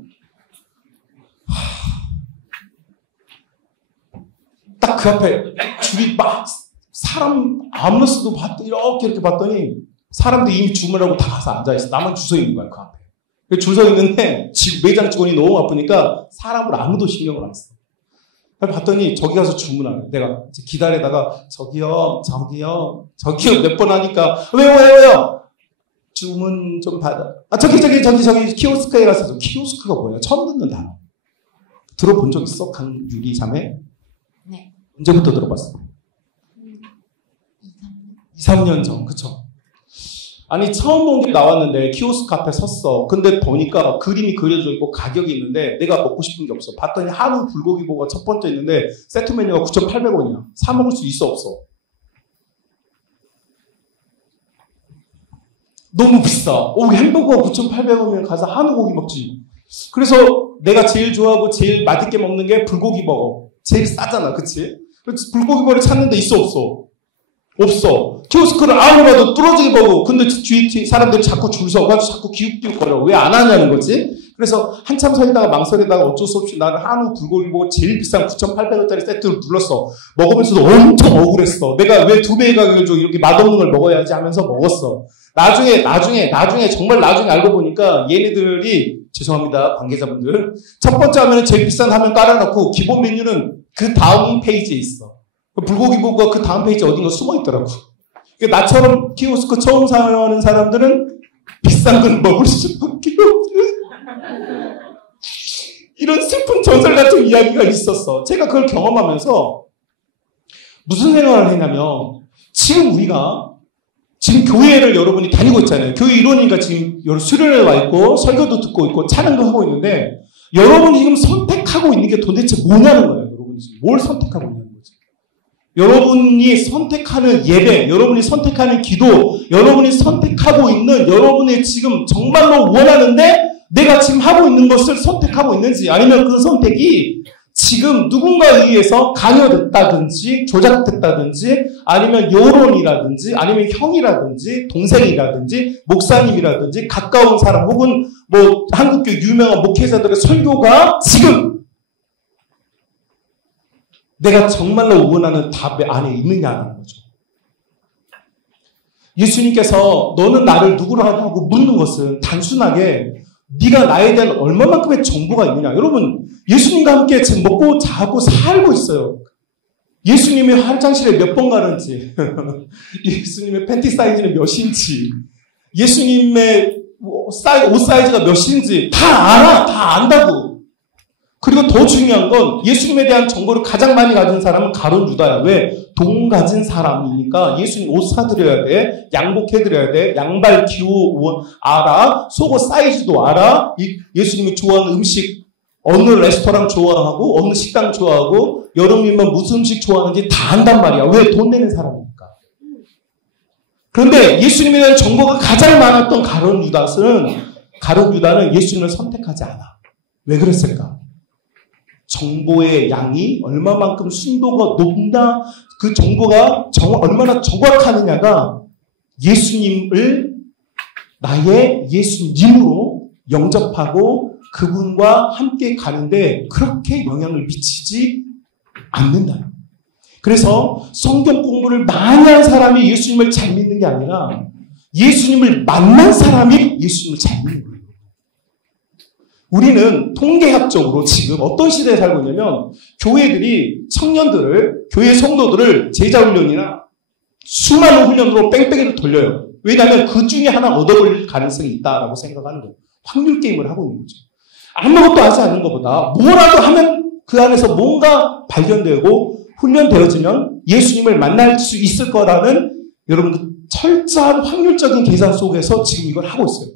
딱 그 앞에 줄이 막 사람 아무렇지도 봤더니 이렇게 봤더니 사람들이 이미 주문하고 다 가서 앉아있어. 나만 줄 서 있는 거야 그 앞에. 줄 서 있는데 매장 직원이 너무 바쁘니까 사람을 아무도 신경을 안 써. 봤더니 저기 가서 주문하래. 내가 기다리다가 저기요 몇 번 하니까 왜요? 주문 좀 받아. 저기 키오스크에 가서. 키오스크가 뭐야? 처음 듣는 단어. 들어본 적 있어? 강유리 자매? 네. 언제부터 들어봤어? 2, 3년 전. 그쵸? 아니 처음 본 게 나왔는데 키오스크 앞에 섰어. 근데 보니까 그림이 그려져 있고 가격이 있는데 내가 먹고 싶은 게 없어. 봤더니 한우 불고기 버거가 첫 번째 있는데 세트 메뉴가 9,800원이야. 사 먹을 수 있어 없어? 너무 비싸. 우리 햄버거가 9,800원이면 가서 한우 고기 먹지. 그래서 내가 제일 좋아하고 제일 맛있게 먹는 게 불고기 버거. 제일 싸잖아. 그치? 불고기 버거를 찾는데 있어 없어? 없어. 키오스크를 아무리 봐도 뚫어지게 보고, 근데 뒤에 사람들이 자꾸 줄 서가지고 자꾸 기웃기웃거려. 왜 안 하냐는 거지? 그래서 한참 서 있다가 망설이다가 어쩔 수 없이 나는 한우 불고기 보고 제일 비싼 9,800원짜리 세트를 눌렀어. 먹으면서도 엄청 억울했어. 내가 왜 2배의 가격을 줘 이렇게 맛없는 걸 먹어야지 하면서 먹었어. 나중에 정말 나중에 알고 보니까 얘네들이 죄송합니다 관계자분들 첫 번째 화면은 제일 비싼 화면 깔아놓고 기본 메뉴는 그 다음 페이지에 있어. 불고기 버거가 그 다음 페이지에 어딘가 숨어 있더라고. 나처럼 키오스크 처음 사용하는 사람들은 비싼 걸 먹을 수밖에 없는 이런 슬픈 전설 같은 이야기가 있었어. 제가 그걸 경험하면서 무슨 생각을 했냐면 지금 교회를 여러분이 다니고 있잖아요. 교회 일원이니까 지금 수련회 와 있고 설교도 듣고 있고 찬양도 하고 있는데 여러분이 지금 선택하고 있는 게 도대체 뭐냐는 거예요. 여러분이 지금 뭘 선택하고 있냐는 거지. 여러분이 선택하는 예배, 여러분이 선택하는 기도, 여러분이 선택하고 있는 여러분의 지금 정말로 원하는데 내가 지금 하고 있는 것을 선택하고 있는지 아니면 그 선택이 지금 누군가에 의해서 강요됐다든지 조작됐다든지 아니면 여론이라든지 아니면 형이라든지 동생이라든지 목사님이라든지 가까운 사람 혹은 뭐 한국교 유명한 목회자들의 설교가 지금 내가 정말로 원하는 답 안에 있느냐는 거죠. 예수님께서 너는 나를 누구로 하냐고 묻는 것은 단순하게 네가 나에 대한 얼마만큼의 정보가 있느냐. 여러분 예수님과 함께 지금 먹고 자고 살고 있어요. 예수님의 화장실에 몇 번 가는지 예수님의 팬티 사이즈는 몇인지 예수님의 옷 사이즈가 몇인지 다 알아. 다 안다고. 그리고 더 중요한 건 예수님에 대한 정보를 가장 많이 가진 사람은 가룟 유다야. 왜? 돈 가진 사람이니까 예수님 옷 사드려야 돼. 양복해드려야 돼. 양발 기호 알아. 속옷 사이즈도 알아. 예수님이 좋아하는 음식 어느 레스토랑 좋아하고 어느 식당 좋아하고 여름이면 무슨 음식 좋아하는지 다 안단 말이야. 왜? 돈 내는 사람이니까. 그런데 예수님에 대한 정보가 가장 많았던 가룟 유다는 예수님을 선택하지 않아. 왜 그랬을까? 정보의 양이 얼마만큼 순도가 높나 그 정보가 얼마나 정확하느냐가 예수님을 나의 예수님으로 영접하고 그분과 함께 가는데 그렇게 영향을 미치지 않는다. 그래서 성경 공부를 많이 한 사람이 예수님을 잘 믿는 게 아니라 예수님을 만난 사람이 예수님을 잘 믿는 거예요. 우리는 통계학적으로 지금 어떤 시대에 살고 있냐면 교회들이 청년들을, 교회 성도들을 제자훈련이나 수많은 훈련으로 뺑뺑이를 돌려요. 왜냐하면 그 중에 하나 얻어버릴 가능성이 있다라고 생각하는 거예요. 확률 게임을 하고 있는 거죠. 아무것도 하지 않는 것보다 뭐라도 하면 그 안에서 뭔가 발견되고 훈련되어지면 예수님을 만날 수 있을 거라는 여러분 그 철저한 확률적인 계산 속에서 지금 이걸 하고 있어요.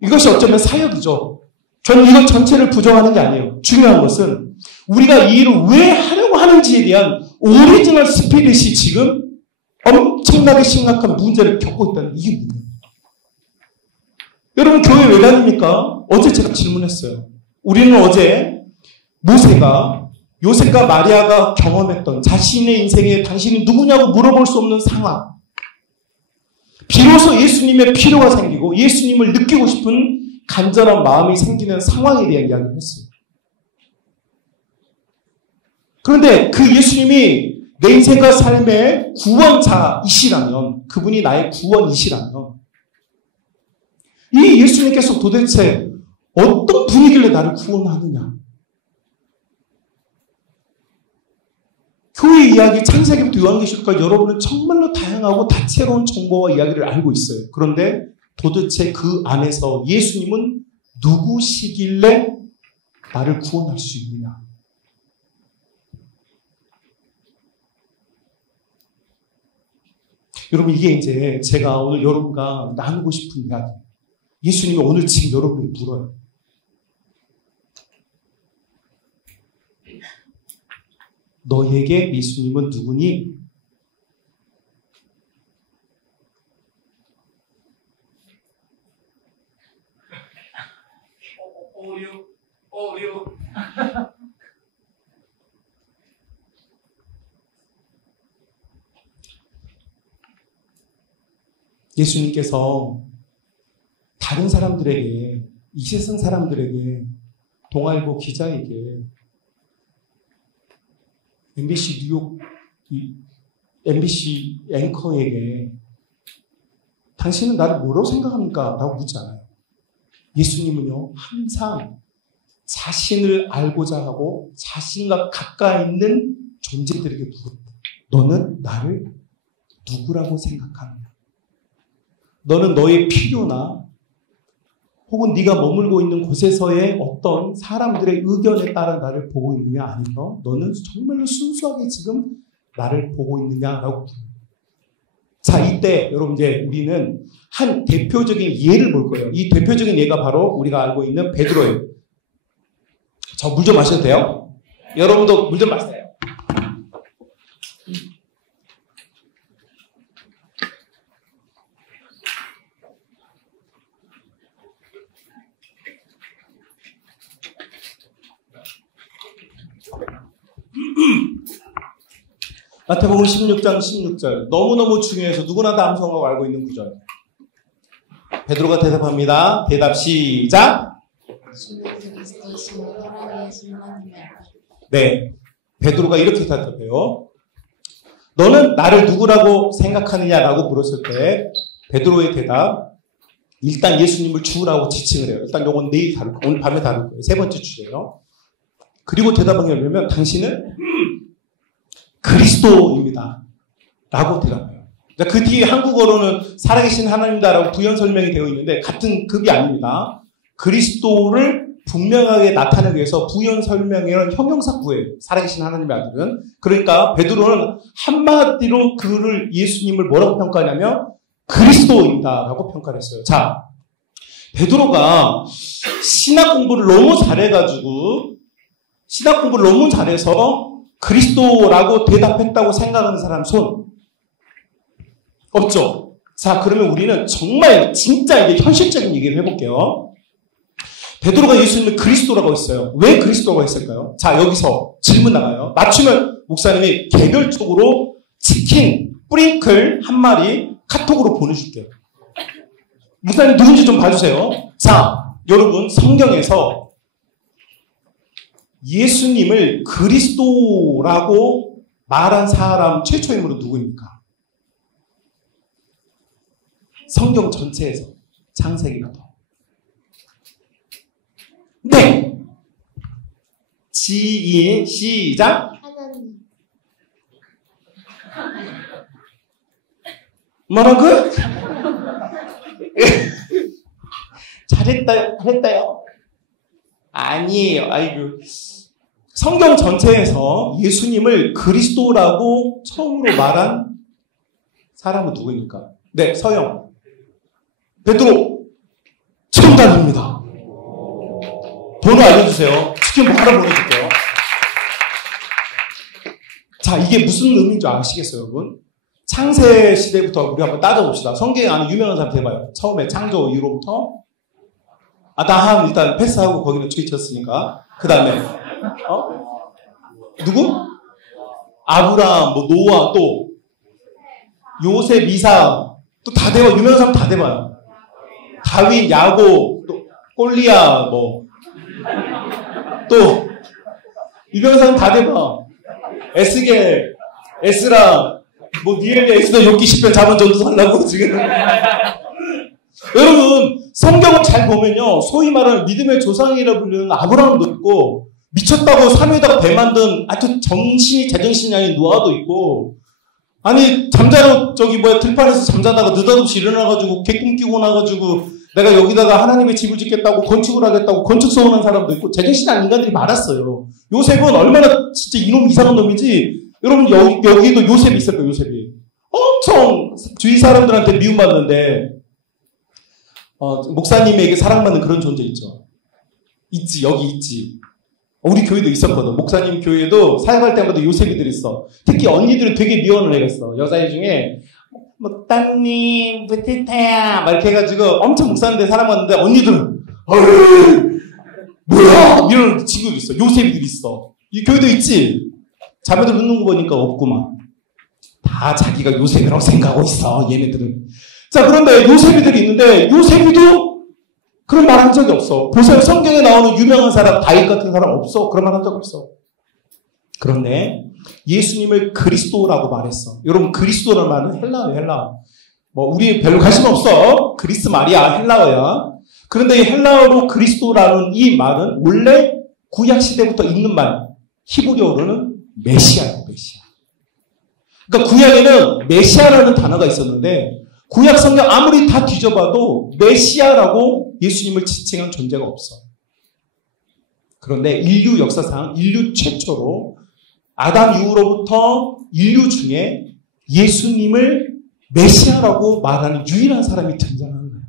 이것이 어쩌면 사역이죠. 저는 이것 전체를 부정하는 게 아니에요. 중요한 것은 우리가 이 일을 왜 하려고 하는지에 대한 오리지널 스피릿이 지금 엄청나게 심각한 문제를 겪고 있다는 이게 문제예요. 여러분 교회 왜 다닙니까? 어제 제가 질문했어요. 우리는 어제 요셉과 마리아가 경험했던 자신의 인생에 당신이 누구냐고 물어볼 수 없는 상황. 비로소 예수님의 필요가 생기고 예수님을 느끼고 싶은 간절한 마음이 생기는 상황에 대한 이야기를 했어요. 그런데 그 예수님이 내 인생과 삶의 구원자이시라면, 그분이 나의 구원이시라면, 이 예수님께서 도대체 어떤 분이길래 나를 구원하느냐? 교회 이야기, 창세기부터 요한계시록까지 여러분은 정말로 다양하고 다채로운 정보와 이야기를 알고 있어요. 그런데 도대체 그 안에서 예수님은 누구시길래 나를 구원할 수 있느냐? 여러분 이게 이제 제가 오늘 여러분과 나누고 싶은 이야기. 예수님이 오늘 지금 여러분을 물어요. 너에게 예수님은 누구니? 어려. 예수님께서 다른 사람들에게, 이 세상 사람들에게, 동아일보 기자에게, MBC 뉴욕, MBC 앵커에게 당신은 나를 뭐라고 생각합니까? 라고 묻지 않아요. 예수님은요, 항상 자신을 알고자 하고 자신과 가까이 있는 존재들에게 물었다. 너는 나를 누구라고 생각하느냐? 너는 너의 필요나 혹은 네가 머물고 있는 곳에서의 어떤 사람들의 의견에 따라 나를 보고 있느냐, 아니면 너는 정말로 순수하게 지금 나를 보고 있느냐라고. 자, 이때 여러분 이제 우리는 한 대표적인 예를 볼 거예요. 이 대표적인 예가 바로 우리가 알고 있는 베드로예요. 저 물 좀 마셔도 돼요? 여러분도 물 좀 마세요. 마태복음 16장 16절. 너무너무 중요해서 누구나 다 암송하고 알고 있는 구절. 베드로가 대답합니다. 대답 시작. 네. 베드로가 이렇게 대답해요. 너는 나를 누구라고 생각하느냐라고 물었을 때 베드로의 대답. 일단 예수님을 주라고 지칭을 해요. 일단 요건 내일 다룰 거예요. 오늘 밤에 다룰 거예요. 세 번째 주제예요. 그리고 대답한 게 뭐냐면 당신은 그리스도입니다. 라고 대답해요. 그 뒤에 한국어로는 살아계신 하나님이다라고 부연 설명이 되어 있는데 같은 급이 아닙니다. 그리스도를 분명하게 나타내기 위해서 부연 설명에는 형용사구예요. 살아계신 하나님의 아들은. 그러니까 베드로는 한마디로 그를 예수님을 뭐라고 평가하냐면 그리스도이다라고 평가를 했어요. 자, 베드로가 신학 공부를 너무 잘해서 그리스도라고 대답했다고 생각하는 사람 손 없죠? 자, 그러면 우리는 정말 진짜 이게 현실적인 얘기를 해볼게요. 베드로가 예수님을 그리스도라고 했어요. 왜 그리스도라고 했을까요? 자, 여기서 질문 나가요. 맞추면 목사님이 개별적으로 치킨 뿌링클 한 마리 카톡으로 보내줄게요. 목사님 누군지 좀 봐주세요. 자, 여러분 성경에서 예수님을 그리스도라고 말한 사람 최초 인물은 누구입니까? 성경 전체에서 창세기부터. 네. 지인 시작. 하나님. 뭐라고? 잘했다요. 아니에요. 아이고. 성경 전체에서 예수님을 그리스도라고 처음으로 말한 사람은 누구입니까? 네, 서영. 베드로. 정답입니다. 번호 알려주세요. 치킨 뭐 하나 보내줄게요. 자, 이게 무슨 의미인 줄 아시겠어요, 여러분? 창세 시대부터 우리 한번 따져봅시다. 성경에 아는 유명한 사람 대봐요. 처음에 창조 이후로부터 아담 일단 패스하고 거기는 주의쳤으니까. 그 다음에 누구? 아브라함, 뭐 노아, 또 요셉, 이삭, 또 다 대봐. 유명한 사람 다 대봐요. 다윗, 야곱, 또 골리앗, 뭐 또 유명한 사람 다 대봐. 에스겔, 에스라, 뭐 니엘리야, 에스더, 욥기, 시편, 잠언 전도 하려고 지금. 여러분 성경을 잘 보면요, 소위 말하는 믿음의 조상이라 불리는 아브라함도 있고, 미쳤다고 산에다가 배 만든 아주 정신이 제정신이 아닌 노아도 있고, 아니 잠자러 들판에서 잠자다가 느닷없이 일어나가지고 개꿈 끼고 나가지고 내가 여기다가 하나님의 집을 짓겠다고 건축을 하겠다고 건축 소원한 사람도 있고, 제정신이 아닌 인간들이 많았어요. 요셉은 얼마나 진짜 이놈 이상한 놈이지. 여러분 여기도 요셉이 있을 거예요. 요셉이 엄청 주위 사람들한테 미움받는데 목사님에게 사랑받는 그런 존재 있죠. 있지, 여기 있지. 우리 교회도 있었거든. 목사님 교회도 사역할 때마다 요셉이들 있어. 특히 언니들은 되게 미워하는 애가 있어. 여자애 중에 목사님 부티타야 막 이렇게 해가지고 엄청 목사님들 사랑받는데, 언니들은 뭐야 이런 친구도 있어. 요셉이들 있어. 이 교회도 있지. 자매들 웃는 거 보니까 없구만. 다 자기가 요셉이라고 생각하고 있어, 얘네들은. 자, 그런데 요셉이들이 있는데 요셉이도 그런 말 한 적이 없어. 보세요. 성경에 나오는 유명한 사람, 다윗 같은 사람 없어. 그런 말 한 적 없어. 그런데 예수님을 그리스도라고 말했어. 여러분, 그리스도라는 말은 헬라어예요, 헬라어. 뭐 우리 별로 관심 없어. 그리스 말이야, 헬라어야. 그런데 이 헬라어로 그리스도라는 이 말은 원래 구약 시대부터 있는 말. 히브리어로는 메시아예요, 메시아. 그러니까 구약에는 메시아라는 단어가 있었는데, 구약 성경 아무리 다 뒤져봐도 메시아라고 예수님을 지칭한 존재가 없어. 그런데 인류 역사상 인류 최초로 아담 이후로부터 인류 중에 예수님을 메시아라고 말하는 유일한 사람이 등장하는 거예요.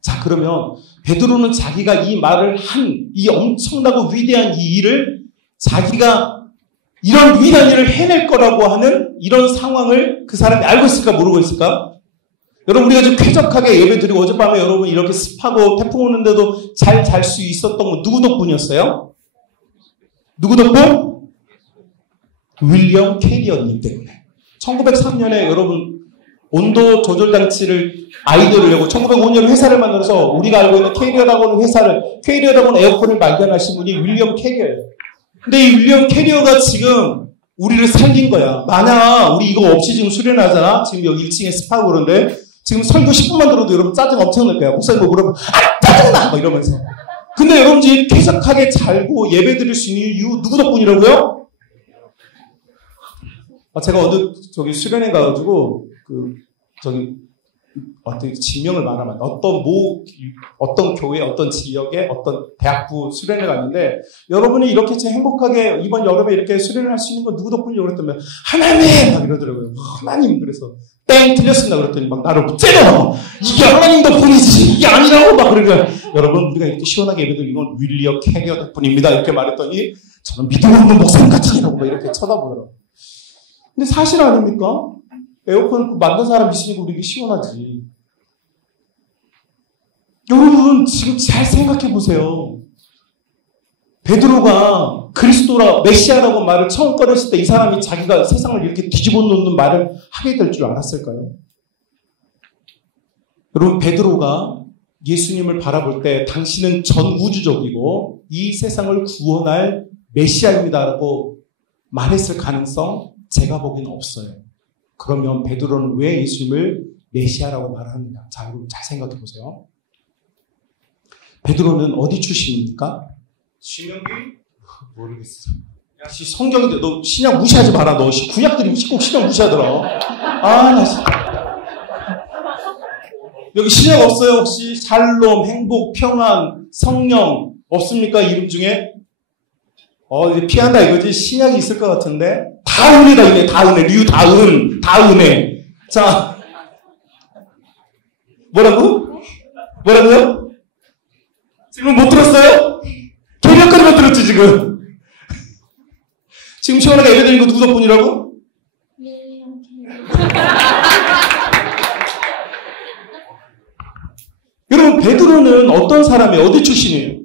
자, 그러면 베드로는 자기가 이 말을 한 이 엄청나고 위대한 이 일을, 자기가 이런 위대한 일을 해낼 거라고 하는 이런 상황을 그 사람이 알고 있을까 모르고 있을까? 여러분, 우리가 좀 쾌적하게 예배드리고 어젯밤에 여러분 이렇게 습하고 태풍 오는데도 잘 잘 수 있었던 건 누구 덕분이었어요? 누구 덕분? 윌리엄 캐리어님 때문에. 1903년에 여러분 온도 조절 장치를 아이디어를 내고 1905년 회사를 만들어서 우리가 알고 있는 캐리어라고 하는 회사를, 캐리어라고 하는 에어컨을 발견하신 분이 윌리엄 캐리어예요. 근데 이 윌리엄 캐리어가 지금 우리를 살린 거야. 만약 우리 이거 없이 지금 수련하잖아. 지금 여기 1층에 습하고 그런데 지금 설교 10분만 들어도 여러분 짜증 엄청 날 거야. 목사님 뭐 그러면 짜증나! 막 이러면서. 근데 여러분 지금 쾌적하게 잘고 예배 드릴 수 있는 이유 누구 덕분이라고요? 제가 어디 수련회 가가지고 어떤 지명을 말하면 어떤 교회, 어떤 지역에, 어떤 대학부 수련회 갔는데, 여러분이 이렇게 행복하게 이번 여름에 이렇게 수련을 할 수 있는 건 누구 덕분이라고 그랬더니 하나님! 막 이러더라고요. 하나님. 그래서 땡 틀렸습니다. 그랬더니 막 나를 째려! 이게 하나님 덕분이지! 이게 아니라고! 막 그러니까, 여러분, 우리가 이렇게 시원하게 예배드리는 건 윌리엄 캐리어 덕분입니다. 이렇게 말했더니 저는 믿음 없는 목사님 같으라고 막 이렇게 쳐다보더라고요. 근데 사실 아닙니까? 에어컨 만든 사람 있으니까 우리 이게 시원하지. 여러분, 지금 잘 생각해 보세요. 베드로가 그리스도라, 메시아라고 말을 처음 꺼냈을 때 이 사람이 자기가 세상을 이렇게 뒤집어 놓는 말을 하게 될 줄 알았을까요? 여러분, 베드로가 예수님을 바라볼 때 당신은 전우주적이고 이 세상을 구원할 메시아입니다라고 말했을 가능성 제가 보기에는 없어요. 그러면 베드로는 왜 예수님을 메시아라고 말하느냐? 자, 여러분 잘 생각해 보세요. 베드로는 어디 출신입니까? 신명기? 모르겠어. 야, 성경인데 너 신약 무시하지 마라. 너 구약들이 꼭 신약 무시하더라. 나 여기 신약 없어요? 혹시 샬롬, 행복, 평안, 성령 없습니까? 이름 중에? 이제 피한다 이거지. 신약이 있을 것 같은데. 다 은혜다, 은혜. 다 은혜. 다 은혜. 자, 뭐라고요? 질문 못 들었어요? 개명까지만 들었지, 지금. 지금 시원하게 예배 드린 거 누구 덕분이라고? 여러분, 베드로는 어떤 사람이에요? 어디 출신이에요?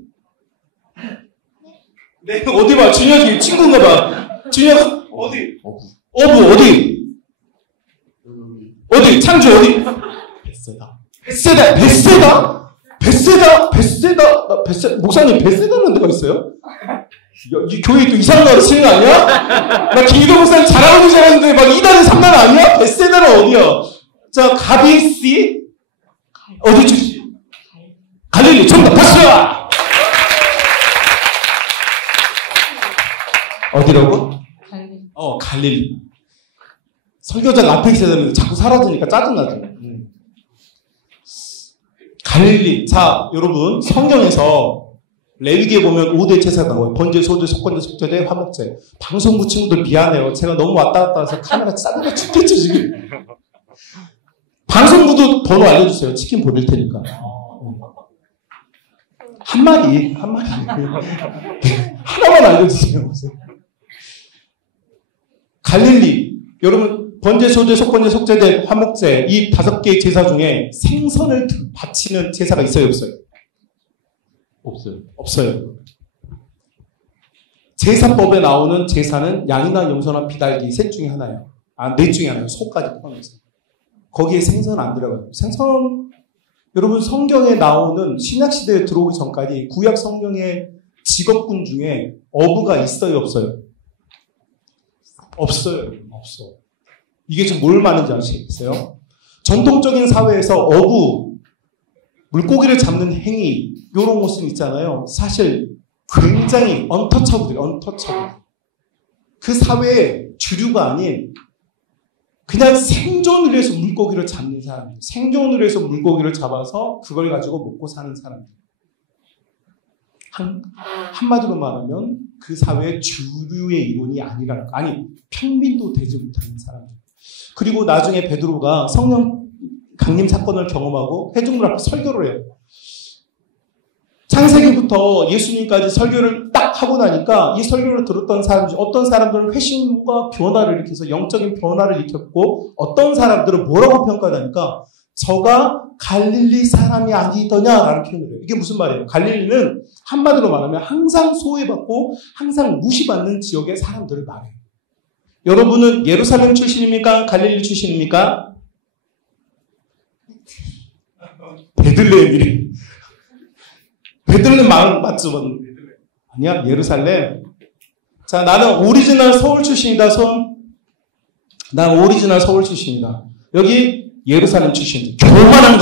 네, 어디 봐. 준혁이 친구인가 봐. 준혁, 어디? 어부, 어디? 어디? 창주, 어디? 베세다? 목사님, 베세다는 데가 있어요? 이 교회 또 이상한 거 쓰는 거 아니야? 나 김기도 목사님 잘하는 줄 알았는데 막 2단은 3단 아니야? 베세다는 어디야? 자, 가비씨? 어디 출신? 갈릴리, 정답, 박수! 어디라고? 갈릴리. 갈릴리. 설교자가 앞에 있어야 되는데 자꾸 사라지니까 짜증나죠. 갈릴리. 자, 여러분, 성경에서 레위기에 보면 5대 제사가 나와요. 번제, 소제, 속건제, 속죄제, 화목제. 방송부 친구들 미안해요. 제가 너무 왔다 갔다 해서 카메라 짜증나 죽겠죠, 지금. 방송부도 번호 알려주세요. 치킨 보낼 테니까. 한마디. 하나만 알려주세요. 갈릴리. 여러분, 번제, 소제, 속건제, 속죄제, 화목제. 이 5개의 제사 중에 생선을 바치는 제사가 있어요, 없어요? 없어요. 제사법에 나오는 제사는 양이나 염소나 비달기 셋 중에 하나예요. 넷 중에 하나예요. 소까지 포함해서. 거기에 생선 안 들어가요. 생선, 여러분 성경에 나오는 신약시대에 들어오기 전까지 구약 성경의 직업군 중에 어부가 있어요, 없어요? 없어요. 이게 지금 뭘 말하는지 아시겠어요? 전통적인 사회에서 어부, 물고기를 잡는 행위, 이런 모습 있잖아요. 사실 굉장히 언터처블이에요. 그 사회의 주류가 아닌 그냥 생존을 위해서 물고기를 잡는 사람들. 생존을 위해서 물고기를 잡아서 그걸 가지고 먹고 사는 사람들. 한마디로 말하면 그 사회의 주류의 이론이 아니라는 거. 아니, 평민도 되지 못하는 사람들. 그리고 나중에 베드로가 성령 강림 사건을 경험하고 회중들 앞에 설교를 해요. 창세기부터 예수님까지 설교를 딱 하고 나니까 이 설교를 들었던 사람 중 어떤 사람들은 회심과 변화를 일으켜서 영적인 변화를 일으켰고 어떤 사람들은 뭐라고 평가하니까 저가 갈릴리 사람이 아니더냐라는 표현을 해요. 이게 무슨 말이에요? 갈릴리는 한마디로 말하면 항상 소외받고 항상 무시받는 지역의 사람들을 말해요. 여러분은 예루살렘 출신입니까? 갈릴리 출신입니까? 베들레헴이래. 베들레헴 맞죠? 아니야, 예루살렘. 자, 나는 오리지널 서울 출신이다, 난 오리지널 서울 출신이다. 여기 예루살렘 출신. 교만한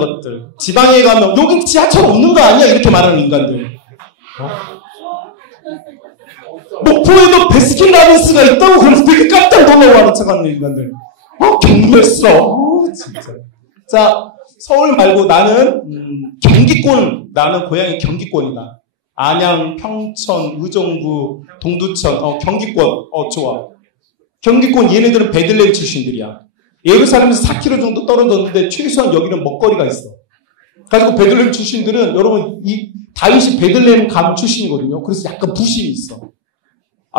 것들. 지방에 가면, 여긴 지하철 없는 거 아니야? 이렇게 말하는 인간들. 목포에도 베스킨라빈스가 있다고 그래서 되게 깜짝 놀라워하는 척하는 인간들. 경멸스러워. 진짜. 자, 서울 말고 나는 경기권, 나는 고향이 경기권이다. 안양, 평천, 의정부, 동두천, 경기권, 좋아. 경기권 얘네들은 베들레헴 출신들이야. 예루살렘에서 4km 정도 떨어졌는데 최소한 여기는 먹거리가 있어. 가지고 베들레헴 출신들은 여러분 이 다윗이 베들레헴 감 출신이거든요. 그래서 약간 부심이 있어.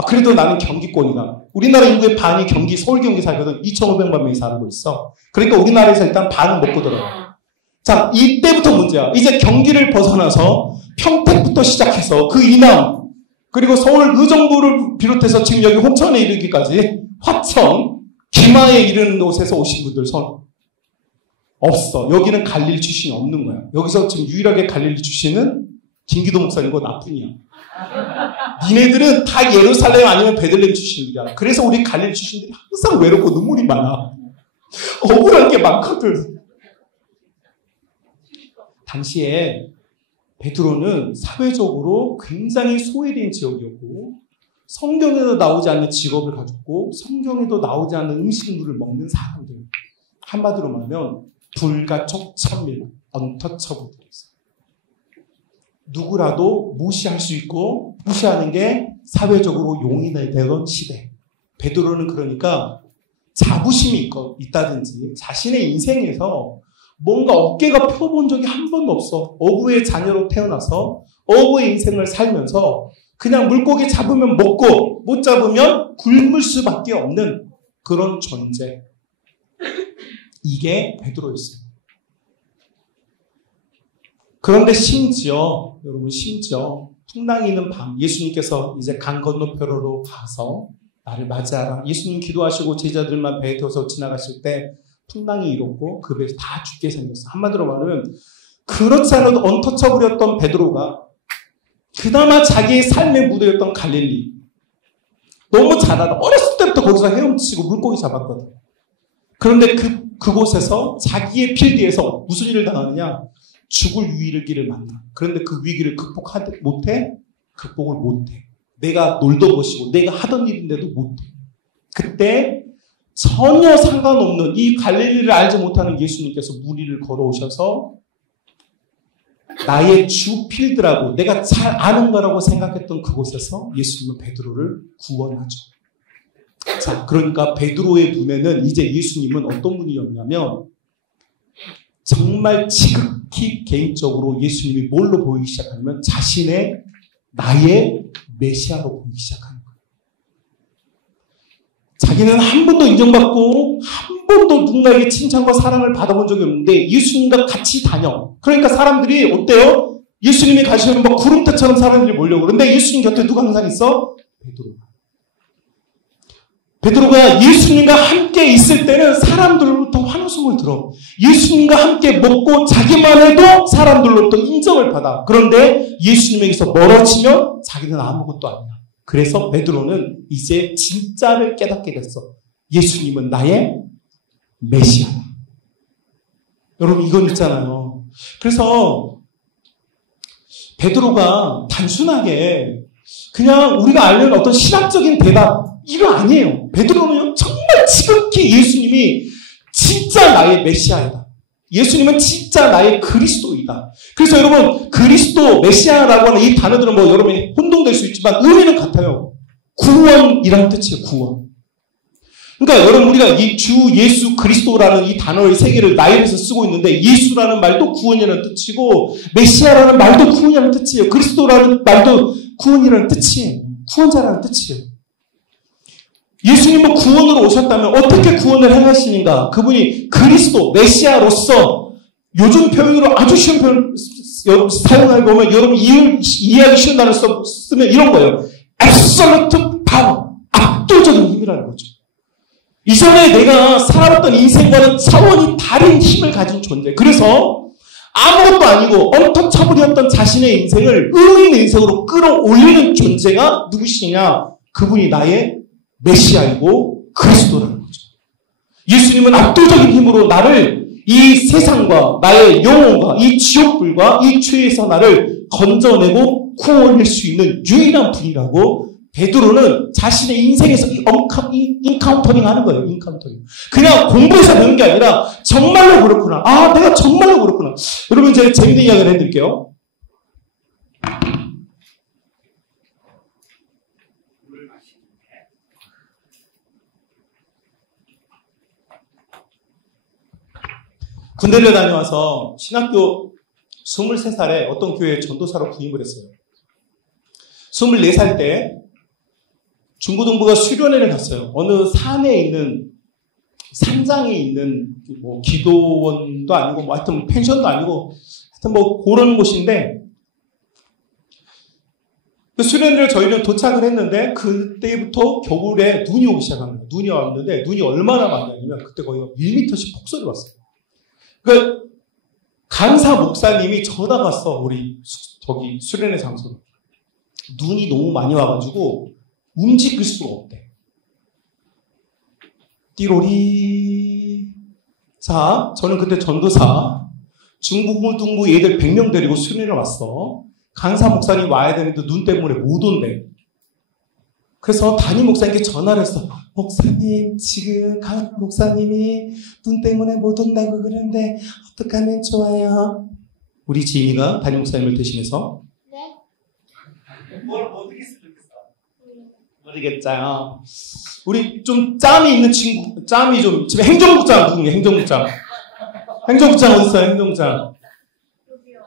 그래도 나는 경기권이다. 우리나라 인구의 반이 서울 경기 살거든. 2,500만 명이 살고 있어. 그러니까 우리나라에서 일단 반은 먹고 들어가. 자, 이때부터 문제야. 이제 경기를 벗어나서 평택부터 시작해서 그 이남, 그리고 서울 의정부를 비롯해서 지금 여기 홍천에 이르기까지 화천, 기마에 이르는 곳에서 오신 분들 손 없어. 여기는 갈릴리 출신이 없는 거야. 여기서 지금 유일하게 갈릴리 출신은 김기도 목사님과 나뿐이야. 니네들은 다 예루살렘 아니면 베들레헴 출신이야. 그래서 우리 갈릴리 출신들이 항상 외롭고 눈물이 많아. 억울한 게 많거든. 당시에 베드로는 사회적으로 굉장히 소외된 지역이었고 성경에도 나오지 않는 직업을 가졌고 성경에도 나오지 않는 음식물을 먹는 사람들. 한마디로 말하면 불가촉 천민, 언터처블들이었어요. 누구라도 무시할 수 있고 무시하는 게 사회적으로 용인이 되던 시대. 베드로는 그러니까 자부심이 있다든지 자신의 인생에서 뭔가 어깨가 펴본 적이 한 번도 없어. 어부의 자녀로 태어나서 어부의 인생을 살면서 그냥 물고기 잡으면 먹고 못 잡으면 굶을 수밖에 없는 그런 존재. 이게 베드로였어요. 그런데 심지어 여러분 풍랑이 있는 밤 예수님께서 이제 강 건너편으로 가서 나를 맞이하라. 예수님 기도하시고 제자들만 배에 태워서 지나가실 때 풍랑이 일었고 그 배에서 다 죽게 생겼어. 한마디로 말하면 그렇지 않아도 언터처블이었던 베드로가 그나마 자기의 삶의 무대였던 갈릴리 너무 잘 알아. 어렸을 때부터 거기서 헤엄치고 물고기 잡았거든. 그런데 그곳에서 자기의 필드에서 무슨 일을 당하느냐? 죽을 위기를 만나. 그런데 그 위기를 극복을 못해. 내가 놀던 것이고 내가 하던 일인데도 못해. 그때 전혀 상관없는 이 갈릴리를 알지 못하는 예수님께서 무리를 걸어오셔서 나의 주 필드라고 내가 잘 아는 거라고 생각했던 그곳에서 예수님은 베드로를 구원하죠. 자, 그러니까 베드로의 눈에는 이제 예수님은 어떤 분이었냐면 정말 지극히 개인적으로 예수님이 뭘로 보이기 시작하냐면 자신의 나의 메시아로 보이기 시작하는 거예요. 자기는 한 번도 인정받고 한 번도 누군가에게 칭찬과 사랑을 받아본 적이 없는데 예수님과 같이 다녀. 그러니까 사람들이 어때요? 예수님이 가시면 막 구름대처럼 사람들이 몰려오고 그런데 예수님 곁에 누가 항상 있어? 베드로가 예수님과 함께 있을 때는 사람들로부터 환호성을 들어. 예수님과 함께 먹고 자기만 해도 사람들로부터 인정을 받아. 그런데 예수님에게서 멀어지면 자기는 아무것도 아니야. 그래서 베드로는 이제 진짜를 깨닫게 됐어. 예수님은 나의 메시아다. 여러분 이건 있잖아요. 그래서 베드로가 단순하게 그냥 우리가 알는 어떤 신학적인 대답 이거 아니에요. 베드로는 정말 지극히 예수님이 진짜 나의 메시아이다. 예수님은 진짜 나의 그리스도이다. 그래서 여러분 그리스도, 메시아라고 하는 이 단어들은 뭐 여러분이 혼동될 수 있지만 의미는 같아요. 구원이라는 뜻이에요. 구원. 그러니까 여러분 우리가 이 주 예수 그리스도라는 이 단어의 세 개를 나열해서 쓰고 있는데 예수라는 말도 구원이라는 뜻이고 메시아라는 말도 구원이라는 뜻이에요. 그리스도라는 말도 구원이라는 뜻이에요. 구원자라는 뜻이에요. 예수님은 구원으로 오셨다면 어떻게 구원을 행하시는가? 그분이 그리스도, 메시아로서 요즘 표현으로 아주 쉬운 표현 사용해 보면 여러분 이해하기 쉬운 단어를 쓰면 이런 거예요. absolute power, 압도적인 힘이라는 거죠. 이전에 내가 살아왔던 인생과는 차원이 다른 힘을 가진 존재. 그래서 아무것도 아니고 언터처블이었던 자신의 인생을 의미 있는 인생으로 끌어올리는 존재가 누구시냐? 그분이 나의 메시아이고 그리스도라는 거죠. 예수님은 압도적인 힘으로 나를 이 세상과 나의 영혼과 이 지옥불과 이 죄에서 나를 건져내고 구원할 수 있는 유일한 분이라고 베드로는 자신의 인생에서 인카운터링 하는 거예요. 인카운터링. 그냥 공부해서 배운 게 아니라 정말로 그렇구나. 아, 내가 정말로 그렇구나. 여러분 제가 재밌는 이야기를 해드릴게요. 군대를 다녀와서 신학교 23살에 어떤 교회에 전도사로 부임을 했어요. 24살 때 중고등부가 수련회를 갔어요. 어느 산에 있는 산장에 있는 뭐 기도원도 아니고 뭐 하여튼 펜션도 아니고 하여튼 뭐 그런 곳인데 그 수련회를 저희는 도착을 했는데 그때부터 겨울에 눈이 오기 시작합니다. 눈이 왔는데 눈이 얼마나 많냐면 그때 거의 1m씩 폭설이 왔어요. 그 강사 목사님이 전화가 왔어. 우리 저기 수련회 장소로. 눈이 너무 많이 와가지고 움직일 수가 없대. 띠로리. 자, 저는 그때 전도사 중부동부 애들 100명 데리고 수련회를 왔어. 강사 목사님 와야 되는데 눈 때문에 못 온대. 그래서 담임 목사님께 전화를 했어. 목사님, 지금 강사 목사님이 눈 때문에 못 온다고 그러는데 어떻게 하면 좋아요? 우리 지인이가 담임 목사님을 대신해서 뭘 어떻게 했으면 좋겠어? 모르겠죠. 우리 좀 짬이 있는 친구, 짬이 좀, 집에 행정국장 누구냐, 행정국장. 행정국장 어딨어요, 행정국장.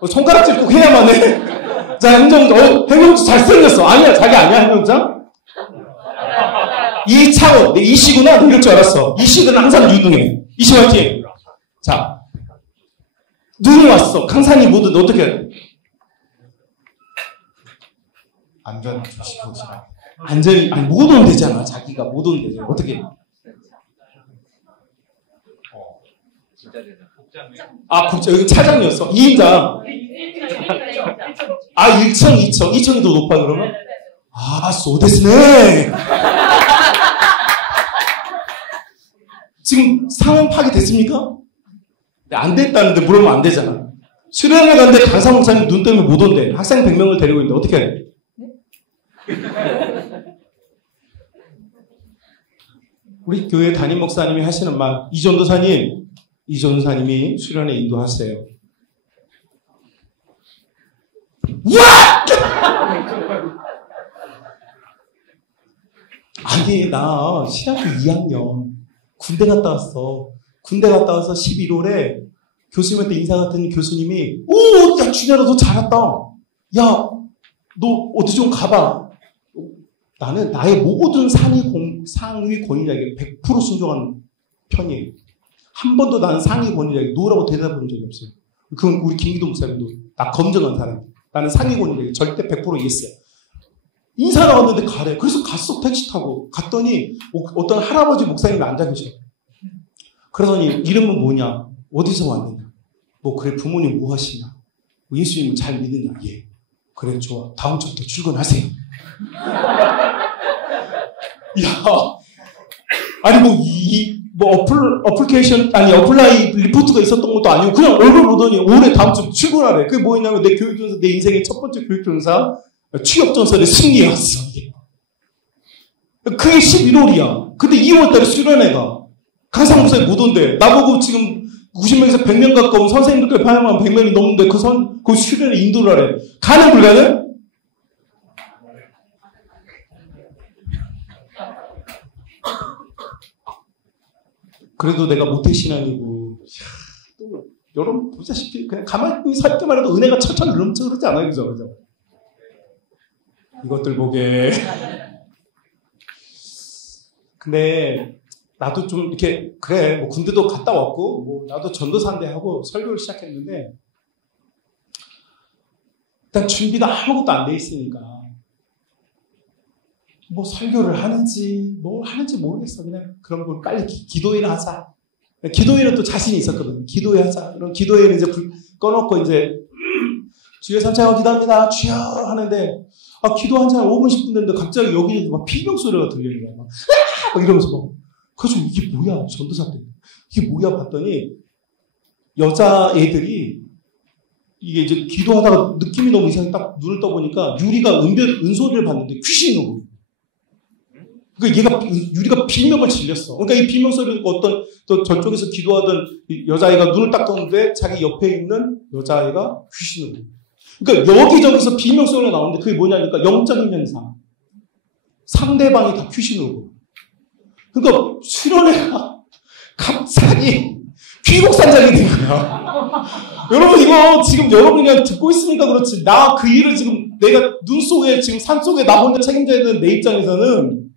손가락질 꼭 해야만 해. 자, 행정국장 잘생겼어. 아니야, 자기 아니야, 행정국장? 이창호, 이씨구나, 너 이럴 줄 알았어. 이씨는 항상 유능해. 이씨 화이팅. 자, 눈이 왔어. 강산이 뭐든 어떻게 해? 안전 조치 보시라. 안전이, 아니, 못 오면 되잖아. 자기가 못 오면 되잖아. 어떻게 해? 아, 국장, 여기 차장이었어. 2인장. 아, 1층, 2층. 2층이 더 높아, 그러면? 아, 소데스네. 지금 상황 파악이 됐습니까? 네, 안 됐다는데 물으면 안 되잖아. 수련회 갔는데 강사 목사님 눈 때문에 못 온대. 학생 100명을 데리고 있는데 어떻게 해? 우리 교회 담임 목사님이 하시는 말, 이 전도사님이 수련회 인도하세요. 야! 아니, 나 신학교 2학년 군대 갔다 왔어. 군대 갔다 와서 11월에 교수님한테 인사 갔더니 교수님이, 오, 야, 준현아, 너 잘했다. 야, 너 어디 좀 가봐. 나는 나의 모든 상위 권위자에게 100% 순종하는 편이에요. 한 번도 나는 상위 권위자에게 노라고 대답한 적이 없어요. 그건 우리 김기도 목사님도 나 검증한 사람. 나는 상위 권위자에게 절대 100% 예스야. 인사를 왔는데 가래. 그래서 갔어, 택시 타고. 갔더니 어떤 할아버지 목사님이 앉아 계셔. 그러더니 이름은 뭐냐? 어디서 왔느냐? 뭐 그래, 부모님 뭐 하시냐? 뭐 예수님을 잘 믿느냐? 예. 그래, 좋아. 다음 주부터 출근하세요. 야, 아니 어플리케이션, 아니 어플라이 리포트가 있었던 것도 아니고 그냥 얼굴 보더니 올해 다음 주 출근하래. 그게 뭐였냐면 내 교육전서, 내 인생의 첫 번째 교육전사 취업전설의 승리였어. 그게 11월이야. 근데 2월달에 수련회가 강사 목사님 못 온대. 나보고 지금 90명에서 100명 가까운 선생님들까지 파양하면 100명이 넘는데 그 수련회 인도를 하래. 가능 불가능? 그래도 내가 모태신앙이고, 여러분 보시다시피 그냥 가만히 서 있기만 해도 은혜가 철철 넘쳐 그러지 않아요, 그죠? 이것들 보게. 근데 나도 좀 이렇게 그래, 뭐 군대도 갔다 왔고, 뭐 나도 전도사인데 하고 설교를 시작했는데 일단 준비가 아무것도 안 돼 있으니까 뭐 설교를 하는지 뭘 하는지 모르겠어. 그냥 그런 걸 빨리 기도회를 하자. 기도회는 또 자신이 있었거든. 기도회 하자. 그럼 기도회는 이제 불 꺼놓고 이제 주여 삼창하고 기도합니다. 주여 하는데 기도 한 시간 5분 10분 됐는데 갑자기 여기는 막 비명 소리가 들리는 거야. 막 이러면서 막. 그래서 이게 뭐야, 전도사 때. 이게 뭐야 봤더니 여자 애들이 이게 이제 기도하다가 느낌이 너무 이상해. 딱 눈을 떠보니까 유리가 은소리를 봤는데 귀신이 오고. 그러니까 유리가 비명을 질렸어. 그러니까 이 비명 소리를 어떤 또 저쪽에서 기도하던 여자아이가 눈을 딱 떴는데 자기 옆에 있는 여자아이가 귀신을 오고. 그러니까 여기저기서 비명 소리가 나오는데 그게 뭐냐니까 영적인 현상. 상대방이 다 귀신을 오고. 그러니까 수련회가 갑자기 귀국산장이 된 거야. 여러분 이거 지금 여러분이 그냥 듣고 있으니까 그렇지. 나 그 일을 지금 내가 눈 속에 지금 산 속에 나 혼자 책임져야 되는 내 입장에서는